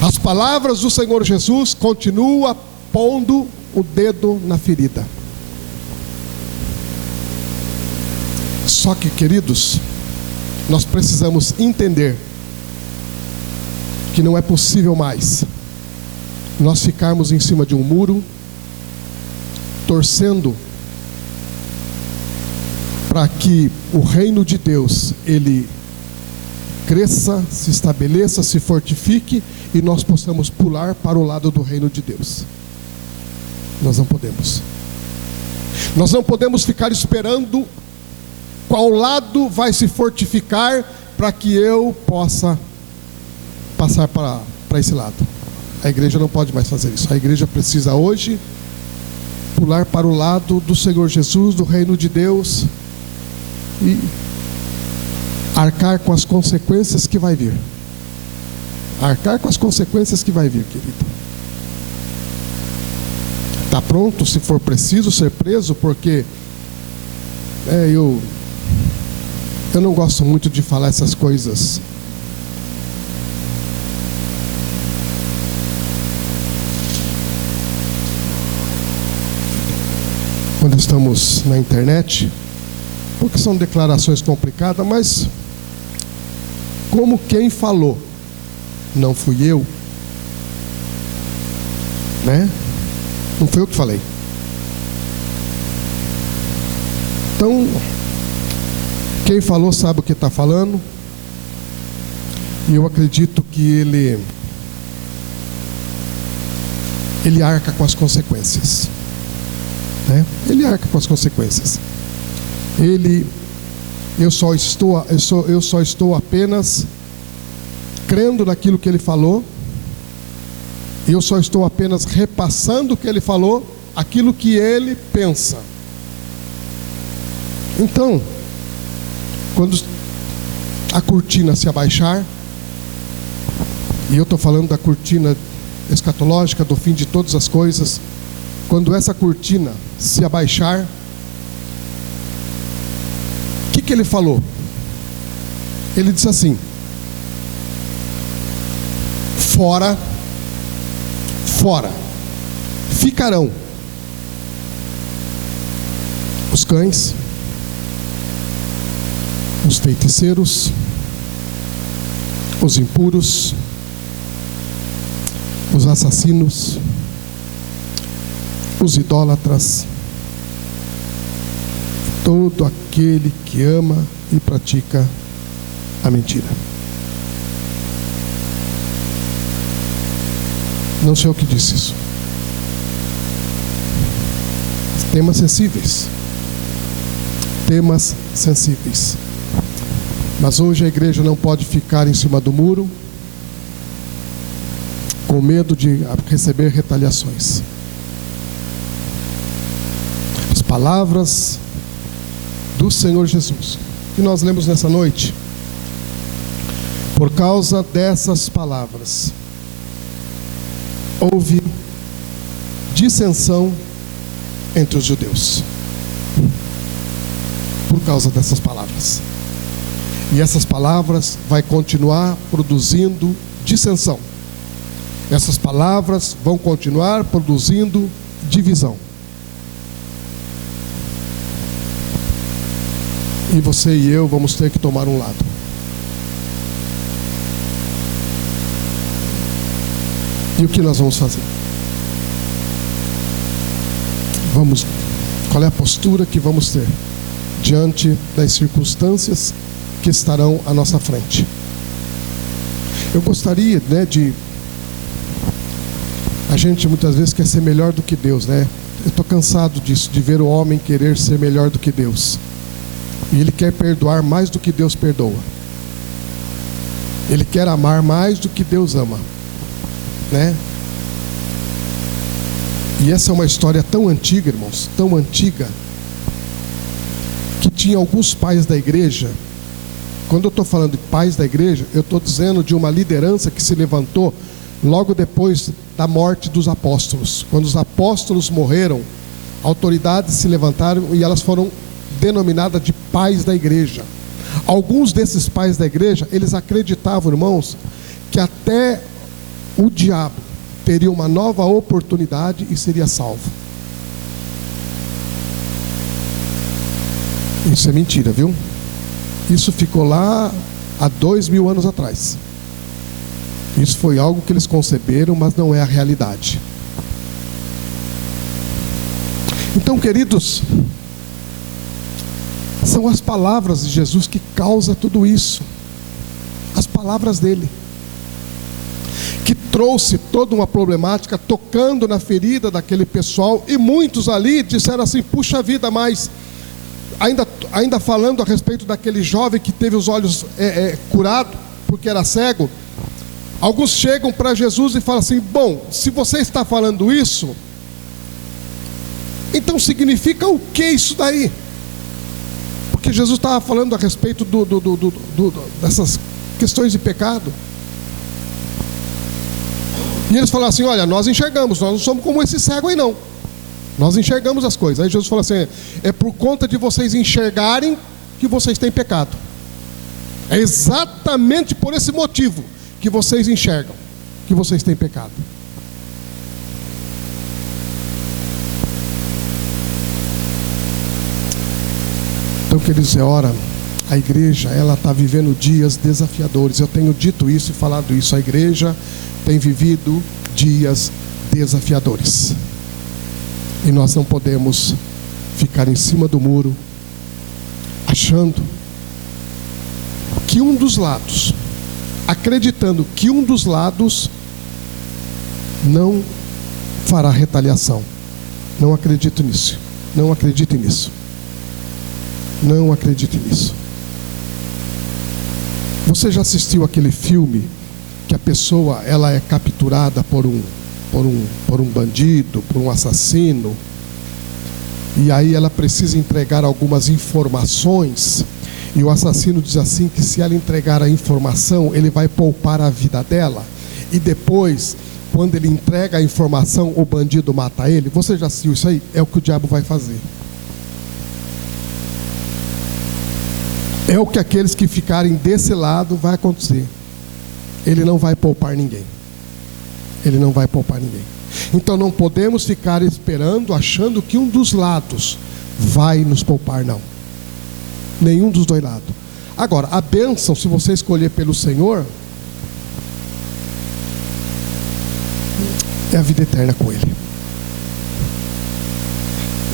As palavras do Senhor Jesus continuam pondo o dedo na ferida. Só que, queridos, nós precisamos entender que não é possível mais nós ficarmos em cima de um muro, torcendo para que o reino de Deus, ele cresça, se estabeleça, se fortifique, e nós possamos pular para o lado do reino de Deus. Nós não podemos. Nós não podemos ficar esperando qual lado vai se fortificar para que eu possa passar para esse lado. A igreja não pode mais fazer isso. A igreja precisa hoje pular para o lado do Senhor Jesus, do reino de Deus, e arcar com as consequências que vai vir. Arcar com as consequências que vai vir, querido. Está pronto, se for preciso, ser preso, porque eu não gosto muito de falar essas coisas. Quando estamos na internet, porque são declarações complicadas, mas como quem falou, não fui eu, né? Não foi eu que falei. Então, quem falou sabe o que está falando. E eu acredito que ele arca com as consequências, né? Ele arca com as consequências. Eu só estou apenas crendo naquilo que ele falou. Eu só estou apenas repassando o que ele falou, aquilo que ele pensa. Então, quando a cortina se abaixar, e eu estou falando da cortina escatológica, do fim de todas as coisas, quando essa cortina se abaixar, o que ele falou? Ele disse assim: fora ficarão os cães, os feiticeiros, os impuros, os assassinos, os idólatras, todo aquele que ama e pratica a mentira. Não sei o que disse isso. Temas sensíveis. Temas sensíveis. Mas hoje a igreja não pode ficar em cima do muro com medo de receber retaliações. As palavras do Senhor Jesus que nós lemos nessa noite, por causa dessas palavras, houve dissensão entre os judeus. Por causa dessas palavras. E essas palavras vai continuar produzindo dissensão. Essas palavras vão continuar produzindo divisão. E você e eu vamos ter que tomar um lado. E o que nós vamos fazer? Qual é a postura que vamos ter diante das circunstâncias que estarão à nossa frente? Eu gostaria, a gente muitas vezes quer ser melhor do que Deus, né? Eu estou cansado disso, de ver o homem querer ser melhor do que Deus. E ele quer perdoar mais do que Deus perdoa. Ele quer amar mais do que Deus ama, né? E essa é uma história tão antiga, irmãos, tão antiga, que tinha alguns pais da igreja. Quando eu estou falando de pais da igreja, eu estou dizendo de uma liderança que se levantou logo depois da morte dos apóstolos. Quando os apóstolos morreram, autoridades se levantaram e elas foram denominadas de pais da igreja. Alguns desses pais da igreja, eles acreditavam, irmãos, que até o diabo teria uma nova oportunidade e seria salvo. Isso é mentira, viu? Isso ficou lá há 2000 anos atrás. Isso foi algo que eles conceberam, mas não é a realidade. Então, queridos, são as palavras de Jesus que causam tudo isso. As palavras dele, que trouxe toda uma problemática, tocando na ferida daquele pessoal. E muitos ali disseram assim: puxa vida, mas ainda falando a respeito daquele jovem que teve os olhos curados, porque era cego. Alguns chegam para Jesus e falam assim: bom, se você está falando isso, então significa o que isso daí? Porque Jesus estava falando a respeito dessas questões de pecado. E eles falaram assim: olha, nós enxergamos, nós não somos como esse cego aí não. Nós enxergamos as coisas. Aí Jesus falou assim: é por conta de vocês enxergarem que vocês têm pecado. É exatamente por esse motivo que vocês enxergam que vocês têm pecado. Então, queridos, a igreja, ela está vivendo dias desafiadores. Eu tenho dito isso e falado isso. A igreja tem vivido dias desafiadores. E nós não podemos ficar em cima do muro achando que um dos lados, acreditando que um dos lados não fará retaliação. Não acredito nisso. Não acredite nisso. Não acredite nisso. Você já assistiu aquele filme que a pessoa ela é capturada por um bandido, por um assassino, e aí ela precisa entregar algumas informações, e o assassino diz assim que se ela entregar a informação, ele vai poupar a vida dela, e depois, quando ele entrega a informação, o bandido mata ele. Você já assistiu isso aí? É o que o diabo vai fazer. É o que aqueles que ficarem desse lado vai acontecer. Ele não vai poupar ninguém. Ele não vai poupar ninguém. Então não podemos ficar esperando, achando que um dos lados vai nos poupar, não. Nenhum dos dois lados. Agora, a bênção, se você escolher pelo Senhor, é a vida eterna com Ele.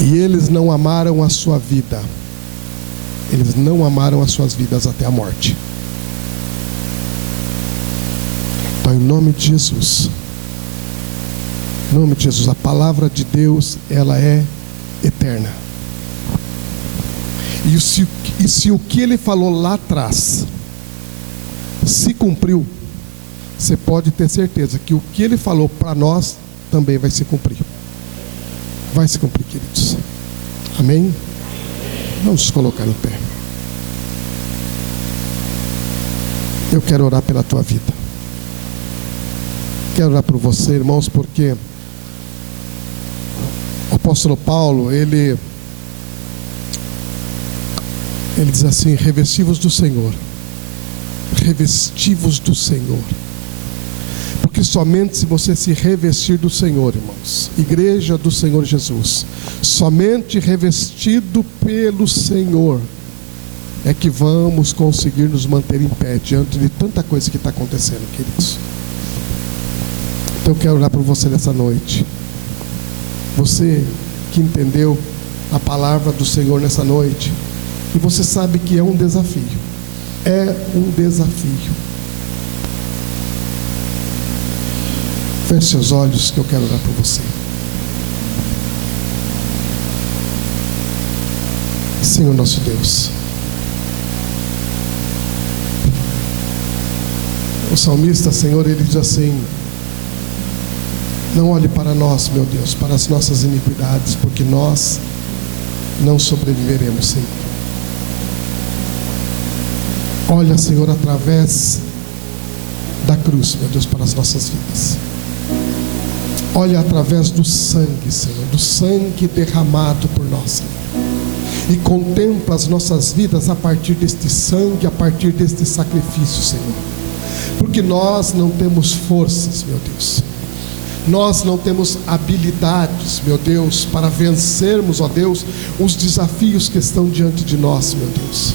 E eles não amaram a sua vida. Eles não amaram as suas vidas até a morte. Então, em nome de Jesus, em nome de Jesus, a palavra de Deus, ela é eterna. E se o que Ele falou lá atrás se cumpriu, você pode ter certeza que o que Ele falou para nós também vai se cumprir. Vai se cumprir, queridos. Amém? Vamos nos colocar no pé. Eu quero orar pela tua vida. Quero orar por você, irmãos, porque o apóstolo Paulo, ele diz assim: revesti-vos do Senhor. Revesti-vos do Senhor. Porque somente se você se revestir do Senhor, irmãos, igreja do Senhor Jesus, somente revestido pelo Senhor, é que vamos conseguir nos manter em pé diante de tanta coisa que está acontecendo, queridos. Então eu quero orar por você nessa noite. Você que entendeu a palavra do Senhor nessa noite, e você sabe que é um desafio. É um desafio. Feche seus olhos que eu quero orar por você. Senhor nosso Deus, o salmista, Senhor, ele diz assim: não olhe para nós, meu Deus, para as nossas iniquidades, porque nós não sobreviveremos, Senhor. Olha, Senhor, através da cruz, meu Deus, para as nossas vidas. Olha através do sangue, Senhor, do sangue derramado por nós, Senhor. E contempla as nossas vidas a partir deste sangue, a partir deste sacrifício, Senhor. Porque nós não temos forças, meu Deus. Nós não temos habilidades, meu Deus, para vencermos, ó Deus, os desafios que estão diante de nós, meu Deus.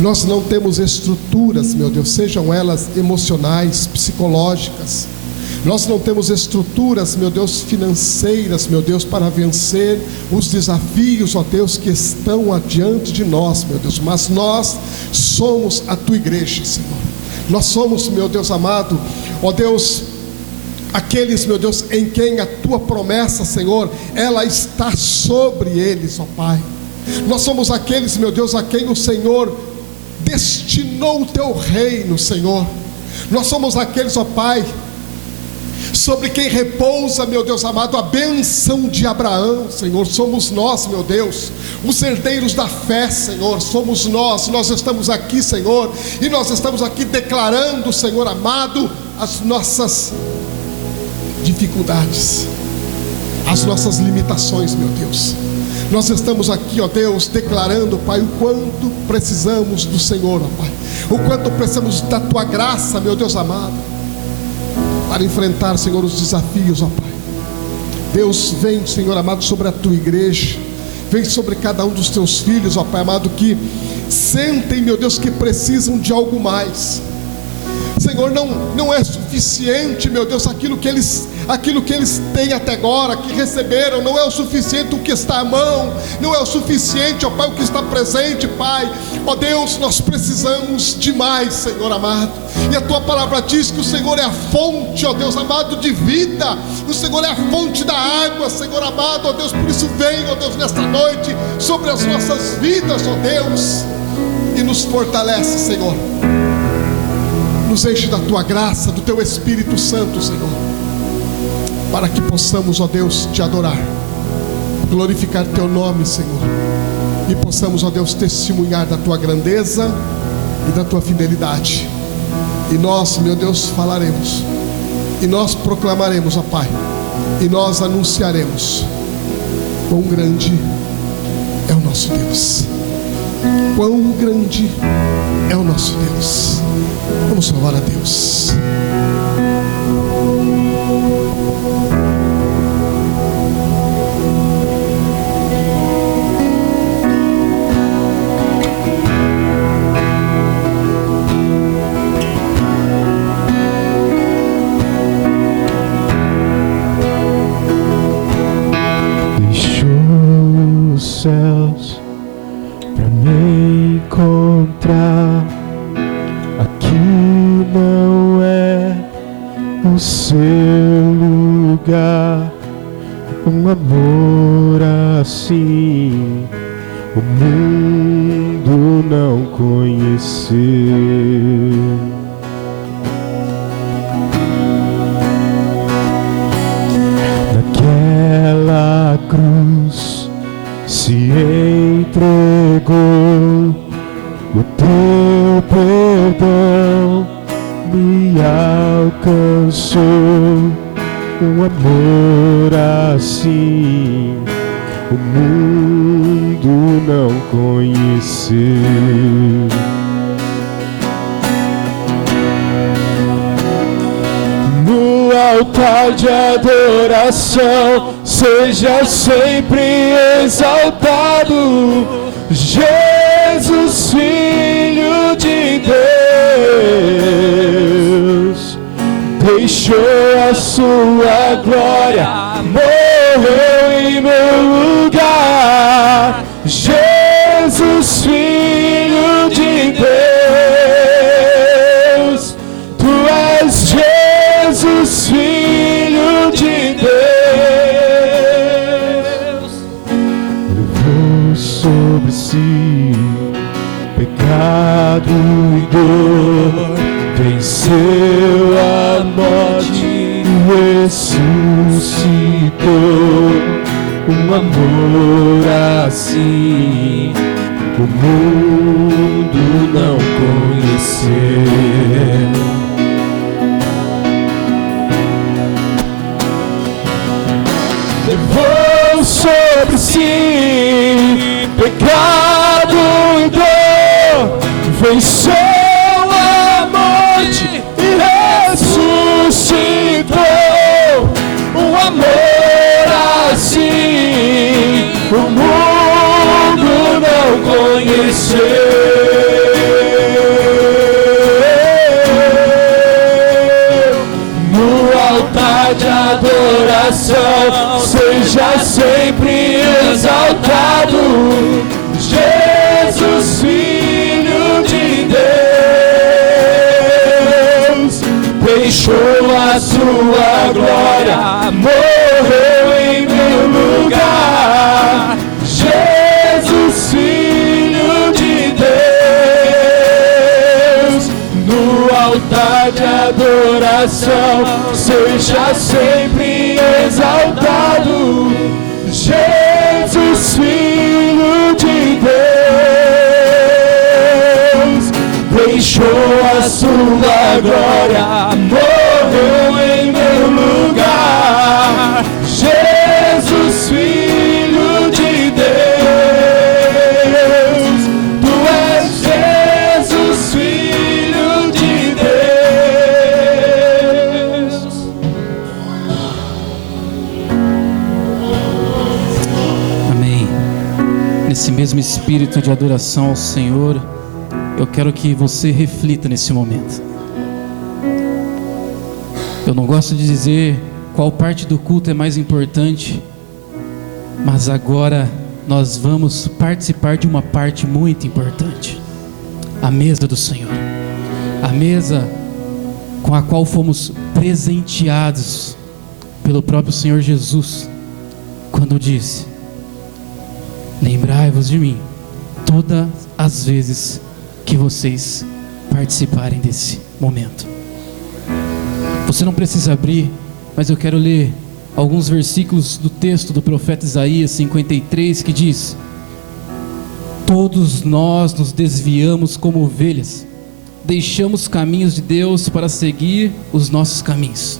Nós não temos estruturas, meu Deus, sejam elas emocionais, psicológicas. Nós não temos estruturas, meu Deus, financeiras, meu Deus, para vencer os desafios, ó Deus, que estão adiante de nós, meu Deus. Mas nós somos a tua igreja, Senhor. Nós somos, meu Deus amado, ó Deus, aqueles, meu Deus, em quem a tua promessa, Senhor, ela está sobre eles, ó Pai. Nós somos aqueles, meu Deus, a quem o Senhor destinou o teu reino, Senhor. Nós somos aqueles, ó Pai, sobre quem repousa, meu Deus amado, a bênção de Abraão, Senhor. Somos nós, meu Deus, os herdeiros da fé, Senhor. Somos nós estamos aqui, Senhor, e nós estamos aqui declarando, Senhor amado, as nossas dificuldades, as nossas limitações, meu Deus. Nós estamos aqui, ó Deus, declarando, Pai, o quanto precisamos do Senhor, ó Pai, o quanto precisamos da tua graça, meu Deus amado, para enfrentar, Senhor, os desafios, ó Pai. Deus, vem, Senhor amado, sobre a tua igreja, vem sobre cada um dos teus filhos, ó Pai amado, que sentem, meu Deus, que precisam de algo mais. Senhor, não é suficiente, meu Deus, aquilo que eles têm até agora, que receberam, não é o suficiente o que está à mão, não é o suficiente, ó Pai, o que está presente, Pai. Ó Deus, nós precisamos de mais, Senhor amado. E a Tua palavra diz que o Senhor é a fonte, ó Deus amado, de vida. O Senhor é a fonte da água, Senhor amado, ó Deus. Por isso vem, ó Deus, nesta noite sobre as nossas vidas, ó Deus, e nos fortalece, Senhor. Nos enche da Tua graça, do Teu Espírito Santo, Senhor, para que possamos, ó Deus, Te adorar, glorificar Teu nome, Senhor, e possamos, ó Deus, testemunhar da Tua grandeza e da Tua fidelidade. E nós, meu Deus, falaremos, e nós proclamaremos, ó Pai, e nós anunciaremos quão grande é o nosso Deus. Quão grande é o nosso Deus. Vamos louvar a Deus. Deixou os céus pra me encontrar. Aqui não é o seu lugar. Um amor assim o mundo não conheceu. Naquela cruz se entregou, o Teu perdão me alcançou. Um amor assim o mundo não conheceu. No altar de adoração seja sempre exaltado, Jesus, Filho de Deus. Deixou a sua glória, morreu em meu lugar. Jesus, Filho de Deus. Tu és Jesus, Filho de Deus. Levou sobre si pecado e dor, venceu a morte e ressuscitou. Um amor assim o mundo não conheceu. Levou sobre si pecado e dor, venceu a morte e ressuscitou. Um amor assim o mundo não conheceu. No altar de adoração seja sempre exaltado, Jesus, Filho de Deus. Deixou a sua glória, morreu em meu lugar. Jesus, Filho de Deus. No altar de adoração seja sempre exaltado, Jesus, Filho de Deus. Deixou a sua glória, morreu em meu lugar. Jesus, Filho de Deus. Tu és Jesus, Filho de Deus. Amém. Nesse mesmo espírito de adoração ao Senhor, eu quero que você reflita nesse momento. Eu não gosto de dizer qual parte do culto é mais importante, mas agora nós vamos participar de uma parte muito importante: a mesa do Senhor, a mesa com a qual fomos presenteados pelo próprio Senhor Jesus, quando disse: lembrai-vos de mim todas as vezes que vocês participarem desse momento. Você não precisa abrir, mas eu quero ler alguns versículos do texto do profeta Isaías 53, que diz: todos nós nos desviamos como ovelhas, deixamos os caminhos de Deus para seguir os nossos caminhos,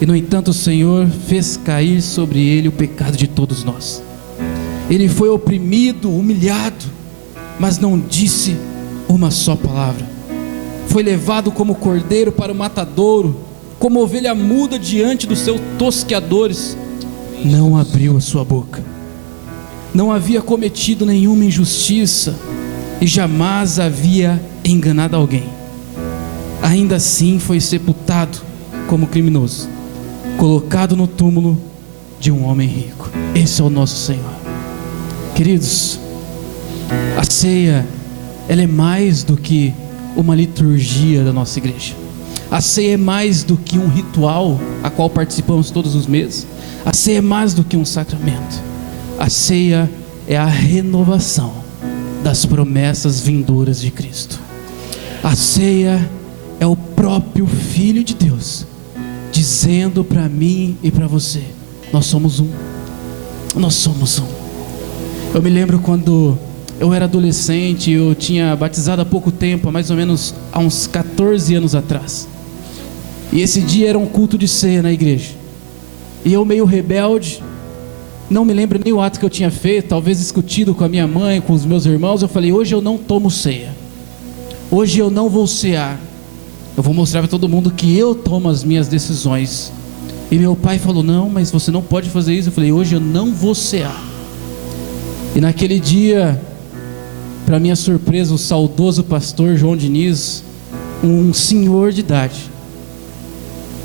e no entanto o Senhor fez cair sobre ele o pecado de todos nós. Ele foi oprimido, humilhado, mas não disse uma só palavra. Foi levado como cordeiro para o matadouro, como ovelha muda diante dos seus tosqueadores. Não abriu a sua boca. Não havia cometido nenhuma injustiça e jamais havia enganado alguém. Ainda assim foi sepultado como criminoso, colocado no túmulo de um homem rico. Esse é o nosso Senhor. Queridos, a ceia, ela é mais do que uma liturgia da nossa igreja. A ceia é mais do que um ritual a qual participamos todos os meses. A ceia é mais do que um sacramento. A ceia é a renovação das promessas vindouras de Cristo. A ceia é o próprio Filho de Deus dizendo para mim e para você: nós somos um. Nós somos um. Eu me lembro quando eu era adolescente, eu tinha batizado há pouco tempo, há mais ou menos há uns 14 anos atrás. E esse dia era um culto de ceia na igreja. E eu, meio rebelde, não me lembro nem o ato que eu tinha feito, talvez discutido com a minha mãe, com os meus irmãos. Eu falei: hoje eu não tomo ceia, hoje eu não vou cear, eu vou mostrar para todo mundo que eu tomo as minhas decisões. E meu pai falou: não, mas você não pode fazer isso. Eu falei: hoje eu não vou cear. E naquele dia, para minha surpresa, o saudoso pastor João Diniz, um senhor de idade,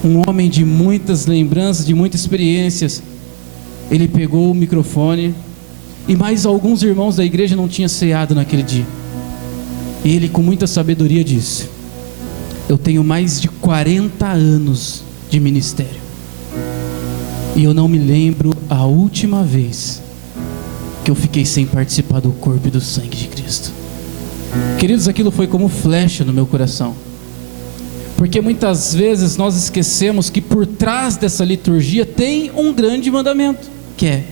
um homem de muitas lembranças, de muitas experiências, ele pegou o microfone, e mais alguns irmãos da igreja não tinham ceado naquele dia. E ele, com muita sabedoria, disse: eu tenho mais de 40 anos de ministério, e eu não me lembro a última vez que eu fiquei sem participar do corpo e do sangue de Cristo. Queridos, aquilo foi como flecha no meu coração, porque muitas vezes nós esquecemos que por trás dessa liturgia tem um grande mandamento, que é: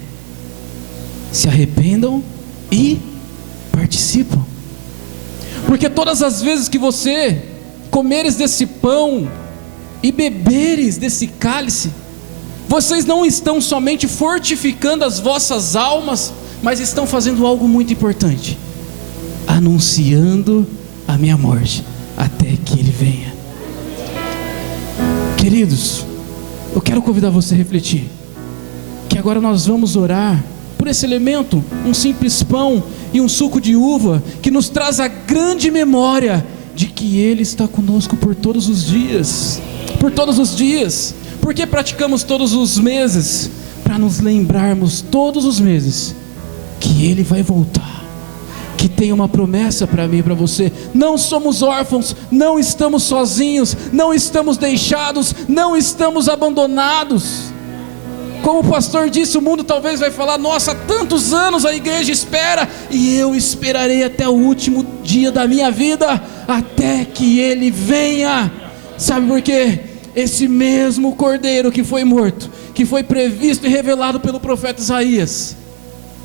se arrependam e participam. Porque todas as vezes que você comeres desse pão e beberes desse cálice, vocês não estão somente fortificando as vossas almas, mas estão fazendo algo muito importante: anunciando a minha morte até que Ele venha. Queridos, eu quero convidar você a refletir, que agora nós vamos orar por esse elemento, um simples pão e um suco de uva, que nos traz a grande memória de que Ele está conosco por todos os dias. Por todos os dias. Porque praticamos todos os meses? Para nos lembrarmos todos os meses que Ele vai voltar, que tem uma promessa para mim e para você. Não somos órfãos, não estamos sozinhos, não estamos deixados, não estamos abandonados. Como o pastor disse, o mundo talvez vai falar: nossa, tantos anos a igreja espera, e eu esperarei até o último dia da minha vida, até que Ele venha. Sabe por quê? Esse mesmo cordeiro que foi morto, que foi previsto e revelado pelo profeta Isaías,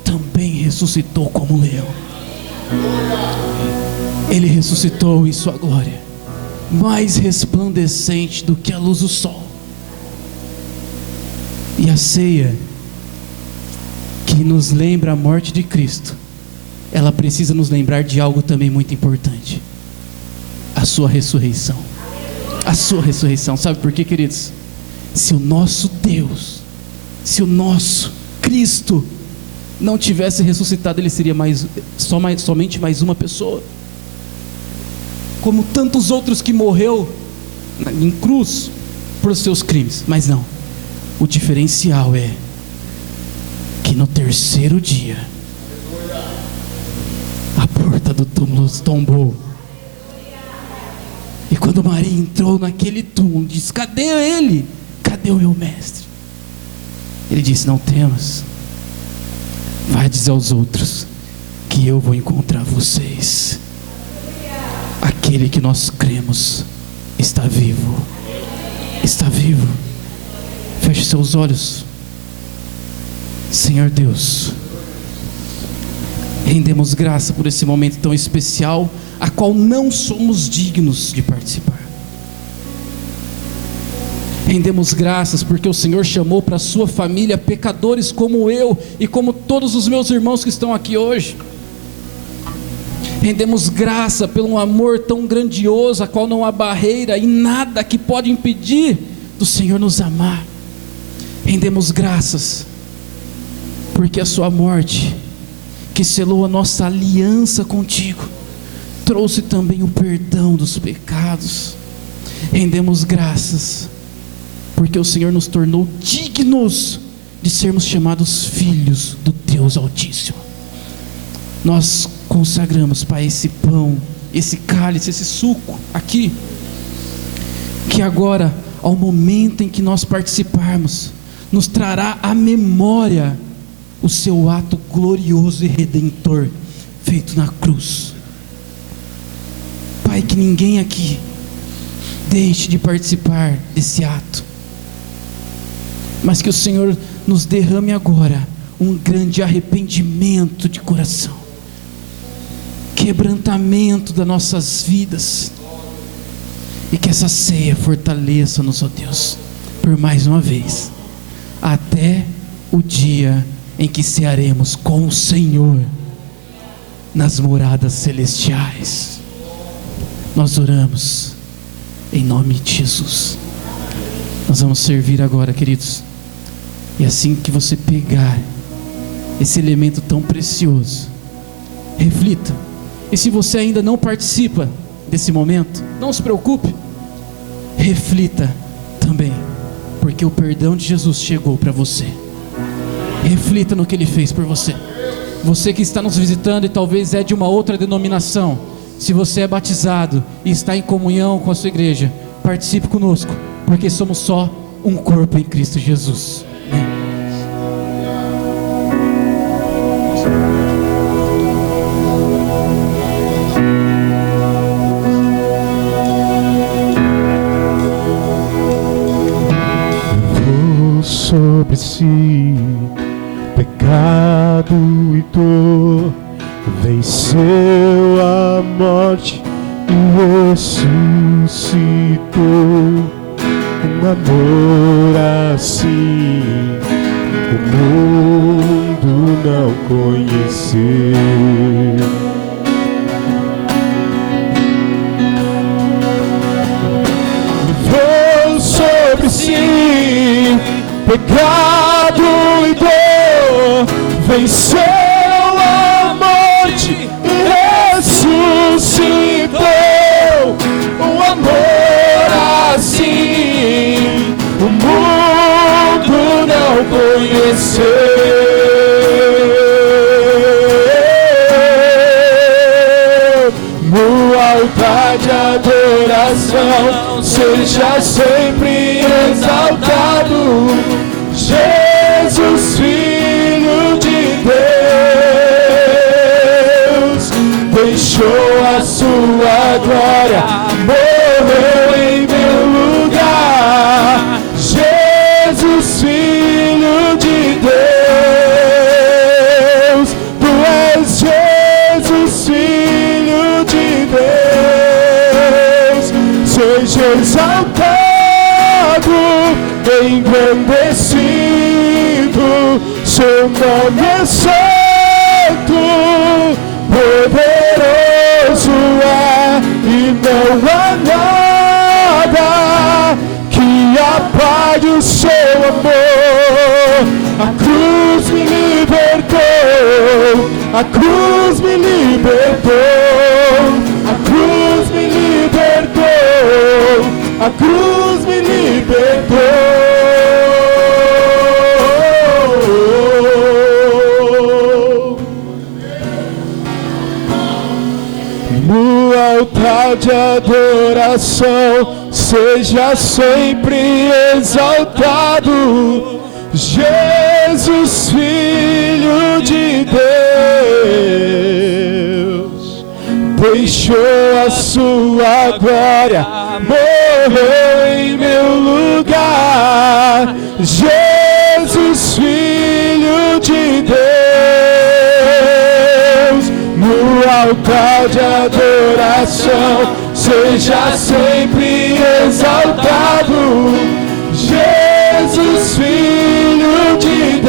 também ressuscitou como leão. Ele ressuscitou em sua glória, mais resplandecente do que a luz do sol. E a ceia, que nos lembra a morte de Cristo, ela precisa nos lembrar de algo também muito importante: a sua ressurreição. A sua ressurreição. Sabe por quê, queridos? Se o nosso Deus, se o nosso Cristo não tivesse ressuscitado, Ele seria somente mais uma pessoa, como tantos outros que morreu em cruz, por seus crimes. Mas não, o diferencial é que no terceiro dia a porta do túmulo tombou. E quando Maria entrou naquele túmulo, disse: cadê ele? Cadê o meu mestre? Ele disse: não temas, vai dizer aos outros que eu vou encontrar vocês. Aquele que nós cremos está vivo. Está vivo. Feche seus olhos. Senhor Deus, rendemos graça por esse momento tão especial, a qual não somos dignos de participar. Rendemos graças porque o Senhor chamou para a sua família pecadores como eu e como todos os meus irmãos que estão aqui hoje. Rendemos graça pelo amor tão grandioso, a qual não há barreira e nada que pode impedir do Senhor nos amar. Rendemos graças porque a sua morte, que selou a nossa aliança contigo, trouxe também o perdão dos pecados. Rendemos graças porque o Senhor nos tornou dignos de sermos chamados filhos do Deus Altíssimo. Nós consagramos, Pai, esse pão, esse cálice, esse suco aqui, que agora, ao momento em que nós participarmos, nos trará à memória o seu ato glorioso e redentor feito na cruz. Pai, que ninguém aqui deixe de participar desse ato, mas que o Senhor nos derrame agora um grande arrependimento de coração, quebrantamento das nossas vidas, e que essa ceia fortaleça-nos, ó Deus, por mais uma vez, até o dia em que cearemos com o Senhor nas moradas celestiais. Nós oramos em nome de Jesus. Nós vamos servir agora, queridos, e assim que você pegar esse elemento tão precioso, reflita. E se você ainda não participa desse momento, não se preocupe, reflita também, porque o perdão de Jesus chegou para você. Reflita no que Ele fez por você. Você que está nos visitando e talvez é de uma outra denominação, se você é batizado e está em comunhão com a sua igreja, participe conosco, porque somos só um corpo em Cristo Jesus. Amém. Sobre si pecado e dor, venceu a morte e ressuscitou. Um amor assim o mundo não conheceu. Levou sobre si pecado e dor, venceu a morte e ressuscitou. Um amor assim o mundo não conheceu. No altar de adoração seja sempre exaltado Jesus, Filho de Deus, deixou a sua glória, morreu em meu lugar. Jesus, Filho de Deus, tu és Jesus, Filho de Deus, seja exaltado, engrandecido, seu nome é santo, poderoso é, e não há nada que apague o seu amor. A cruz me libertou, a cruz me libertou, a cruz me libertou, a cruz me libertou. adoração seja sempre exaltado. Jesus, Filho de Deus, deixou a sua glória, morreu em meu lugar. Jesus, Filho de Deus, no altar de adoração seja sempre exaltado. Jesus, Filho de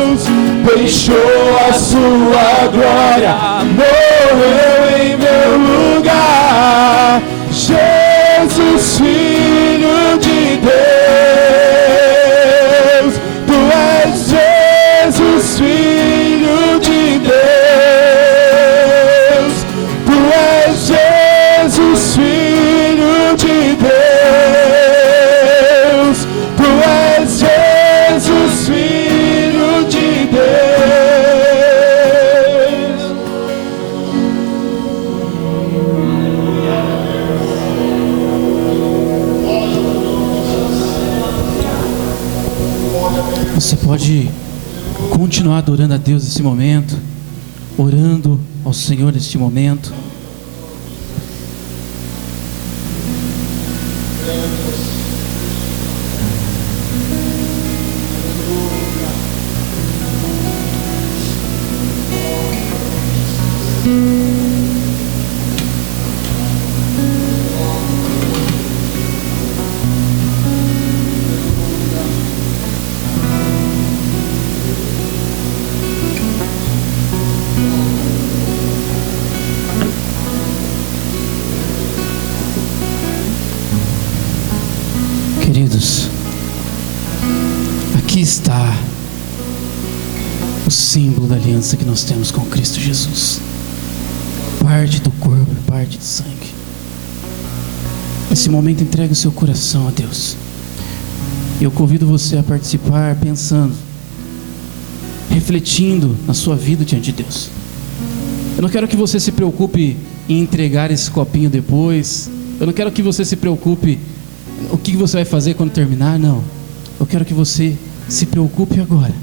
Deus, deixou a sua glória, morreu em meu lugar. Jesus, Filho de Deus, Tu és Jesus, Filho de Deus, Tu és Jesus, Filho de Deus, Tu és Jesus, Filho de Deus. Você pode continuar adorando a Deus nesse momento, orando ao Senhor neste momento. Queridos, aqui está o símbolo da aliança que nós temos com Cristo Jesus. Parte do corpo, parte do sangue. Nesse momento entregue o seu coração a Deus. Eu convido você a participar pensando, refletindo na sua vida diante de Deus. Eu não quero que você se preocupe em entregar esse copinho depois. Eu não quero que você se preocupe o que você vai fazer quando terminar, não. Eu quero que você se preocupe agora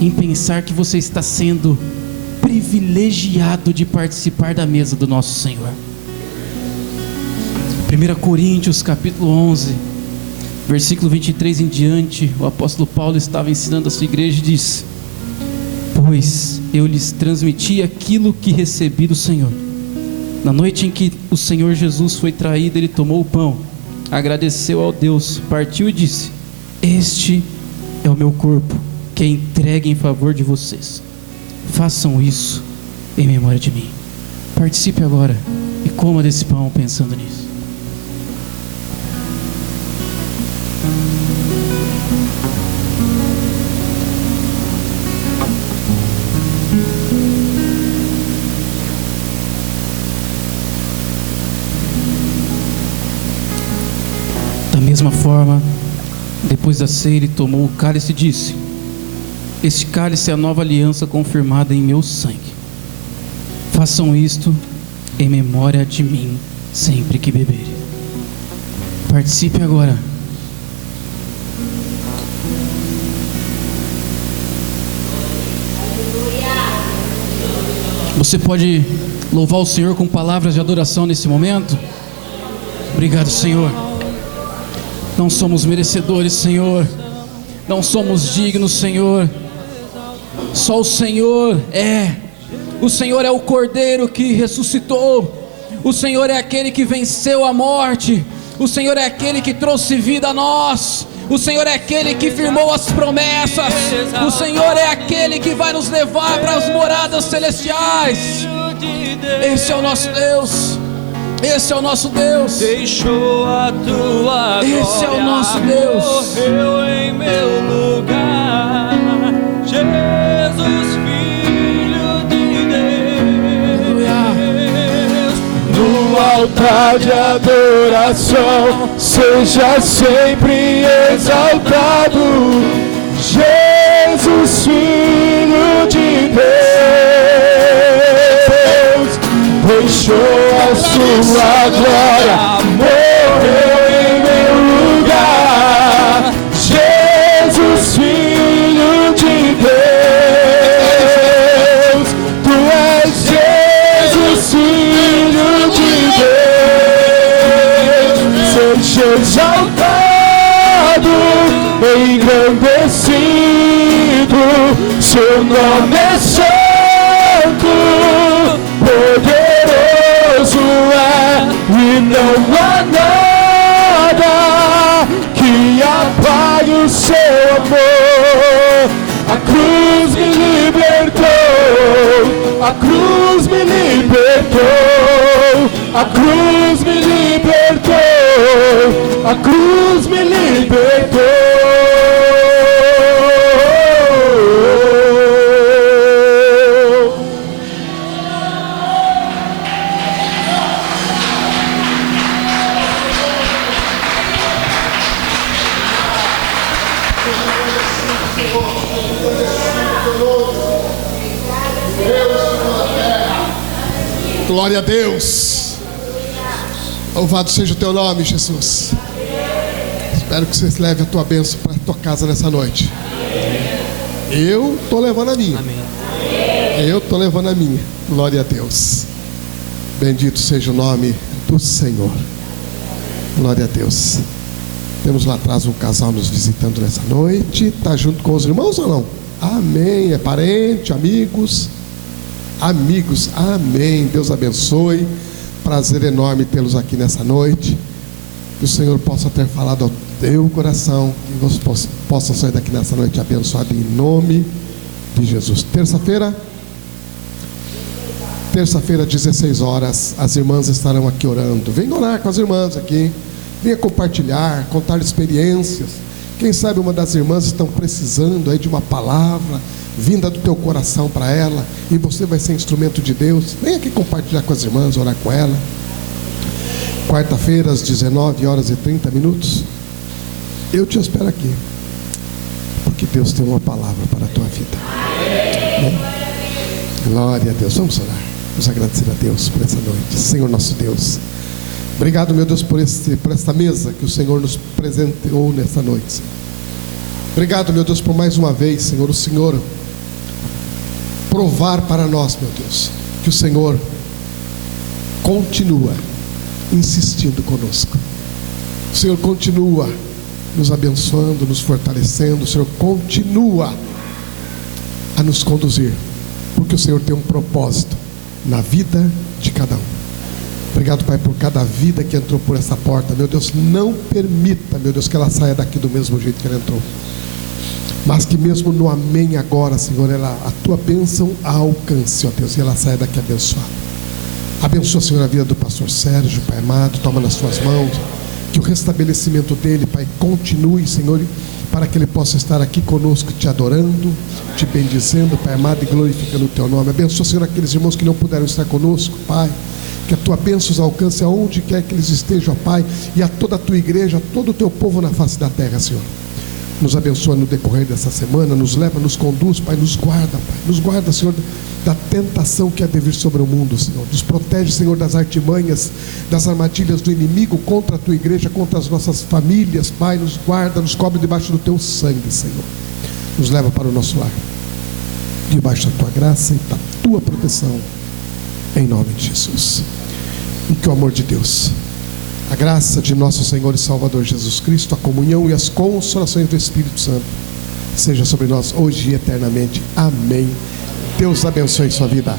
em pensar que você está sendo privilegiado de participar da mesa do nosso Senhor. 1 Coríntios capítulo 11, versículo 23 em diante, o apóstolo Paulo estava ensinando a sua igreja e disse: pois eu lhes transmiti aquilo que recebi do Senhor. Na noite em que o Senhor Jesus foi traído, ele tomou o pão, agradeceu ao Deus, partiu e disse: este é o meu corpo, que é entregue em favor de vocês. Façam isso em memória de mim. Participe agora e coma desse pão pensando nisso. Da mesma forma, depois da ceia, ele tomou o cálice e disse: este cálice é a nova aliança confirmada em meu sangue. Façam isto em memória de mim sempre que beberem. Participe agora. Você pode louvar o Senhor com palavras de adoração nesse momento? Obrigado, Senhor. Não somos merecedores, Senhor. Não somos dignos, Senhor. Só o Senhor é. O Senhor é o Cordeiro que ressuscitou. O Senhor é aquele que venceu a morte. O Senhor é aquele que trouxe vida a nós. O Senhor é aquele que firmou as promessas. O Senhor é aquele que vai nos levar para as moradas celestiais. Esse é o nosso Deus. Esse é o nosso Deus. Deixou a tua glória. Esse é o nosso Deus. Morreu em meu lugar. Jesus, Filho de Deus. No altar de adoração seja sempre exaltado. Jesus, Filho de Deus, sua glória morreu em meu lugar. Jesus, Filho de Deus, tu és Jesus, Filho de Deus. Seja exaltado, engrandecido, seu nome é santo, poderoso é, e não há nada que apague o seu amor. A cruz me libertou, a cruz me libertou, a cruz me libertou, a cruz me libertou. Glória a Deus. Louvado seja o teu nome, Jesus. Espero que você leve a tua bênção para a tua casa nessa noite. Eu estou levando a minha. Eu estou levando a minha. Glória a Deus. Bendito seja o nome do Senhor. Glória a Deus. Temos lá atrás um casal nos visitando nessa noite. Está junto com os irmãos ou não? Amém. É parente, amigos. Amigos, amém. Deus abençoe. Prazer enorme tê-los aqui nessa noite. Que o Senhor possa ter falado ao teu coração. Que você possa sair daqui nessa noite abençoado em nome de Jesus. Terça-feira, 16 horas, as irmãs estarão aqui orando. Venha orar com as irmãs aqui. Venha compartilhar, contar experiências. Quem sabe uma das irmãs estão precisando aí de uma palavra vinda do teu coração para ela, e você vai ser instrumento de Deus. Vem aqui compartilhar com as irmãs, orar com ela. Quarta-feira, às 19h30. Eu te espero aqui, porque Deus tem uma palavra para a tua vida. Amém? Glória a Deus. Vamos orar, vamos agradecer a Deus por essa noite. Senhor nosso Deus, obrigado, meu Deus, por esta mesa que o Senhor nos presenteou nessa noite, Senhor. Obrigado, meu Deus, por mais uma vez, Senhor, o Senhor provar para nós, meu Deus, que o Senhor continua insistindo conosco. O Senhor continua nos abençoando, nos fortalecendo. O Senhor continua a nos conduzir, porque o Senhor tem um propósito na vida de cada um. Obrigado, Pai, por cada vida que entrou por essa porta. Meu Deus, não permita, meu Deus, que ela saia daqui do mesmo jeito que ela entrou, mas que mesmo no amém agora, Senhor, a tua bênção a alcance, ó Deus, e ela saia daqui abençoada. Abençoa, Senhor, a vida do pastor Sérgio, Pai amado, toma nas tuas mãos, que o restabelecimento dele, Pai, continue, Senhor, para que ele possa estar aqui conosco, te adorando, te bendizendo, Pai amado, e glorificando o teu nome. Abençoa, Senhor, aqueles irmãos que não puderam estar conosco, Pai, que a tua bênção os alcance aonde quer que eles estejam, Pai, e a toda a tua igreja, a todo o teu povo na face da terra, Senhor. Nos abençoa no decorrer dessa semana, nos leva, nos conduz, Pai, nos guarda, Pai, nos guarda, Senhor, da tentação que há de vir sobre o mundo, Senhor. Nos protege, Senhor, das artimanhas, das armadilhas do inimigo contra a tua igreja, contra as nossas famílias, Pai. Nos guarda, nos cobre debaixo do teu sangue, Senhor. Nos leva para o nosso lar, debaixo da tua graça e da tua proteção, em nome de Jesus. E que o amor de Deus, a graça de nosso Senhor e Salvador Jesus Cristo, a comunhão e as consolações do Espírito Santo seja sobre nós hoje e eternamente. Amém. Deus abençoe sua vida.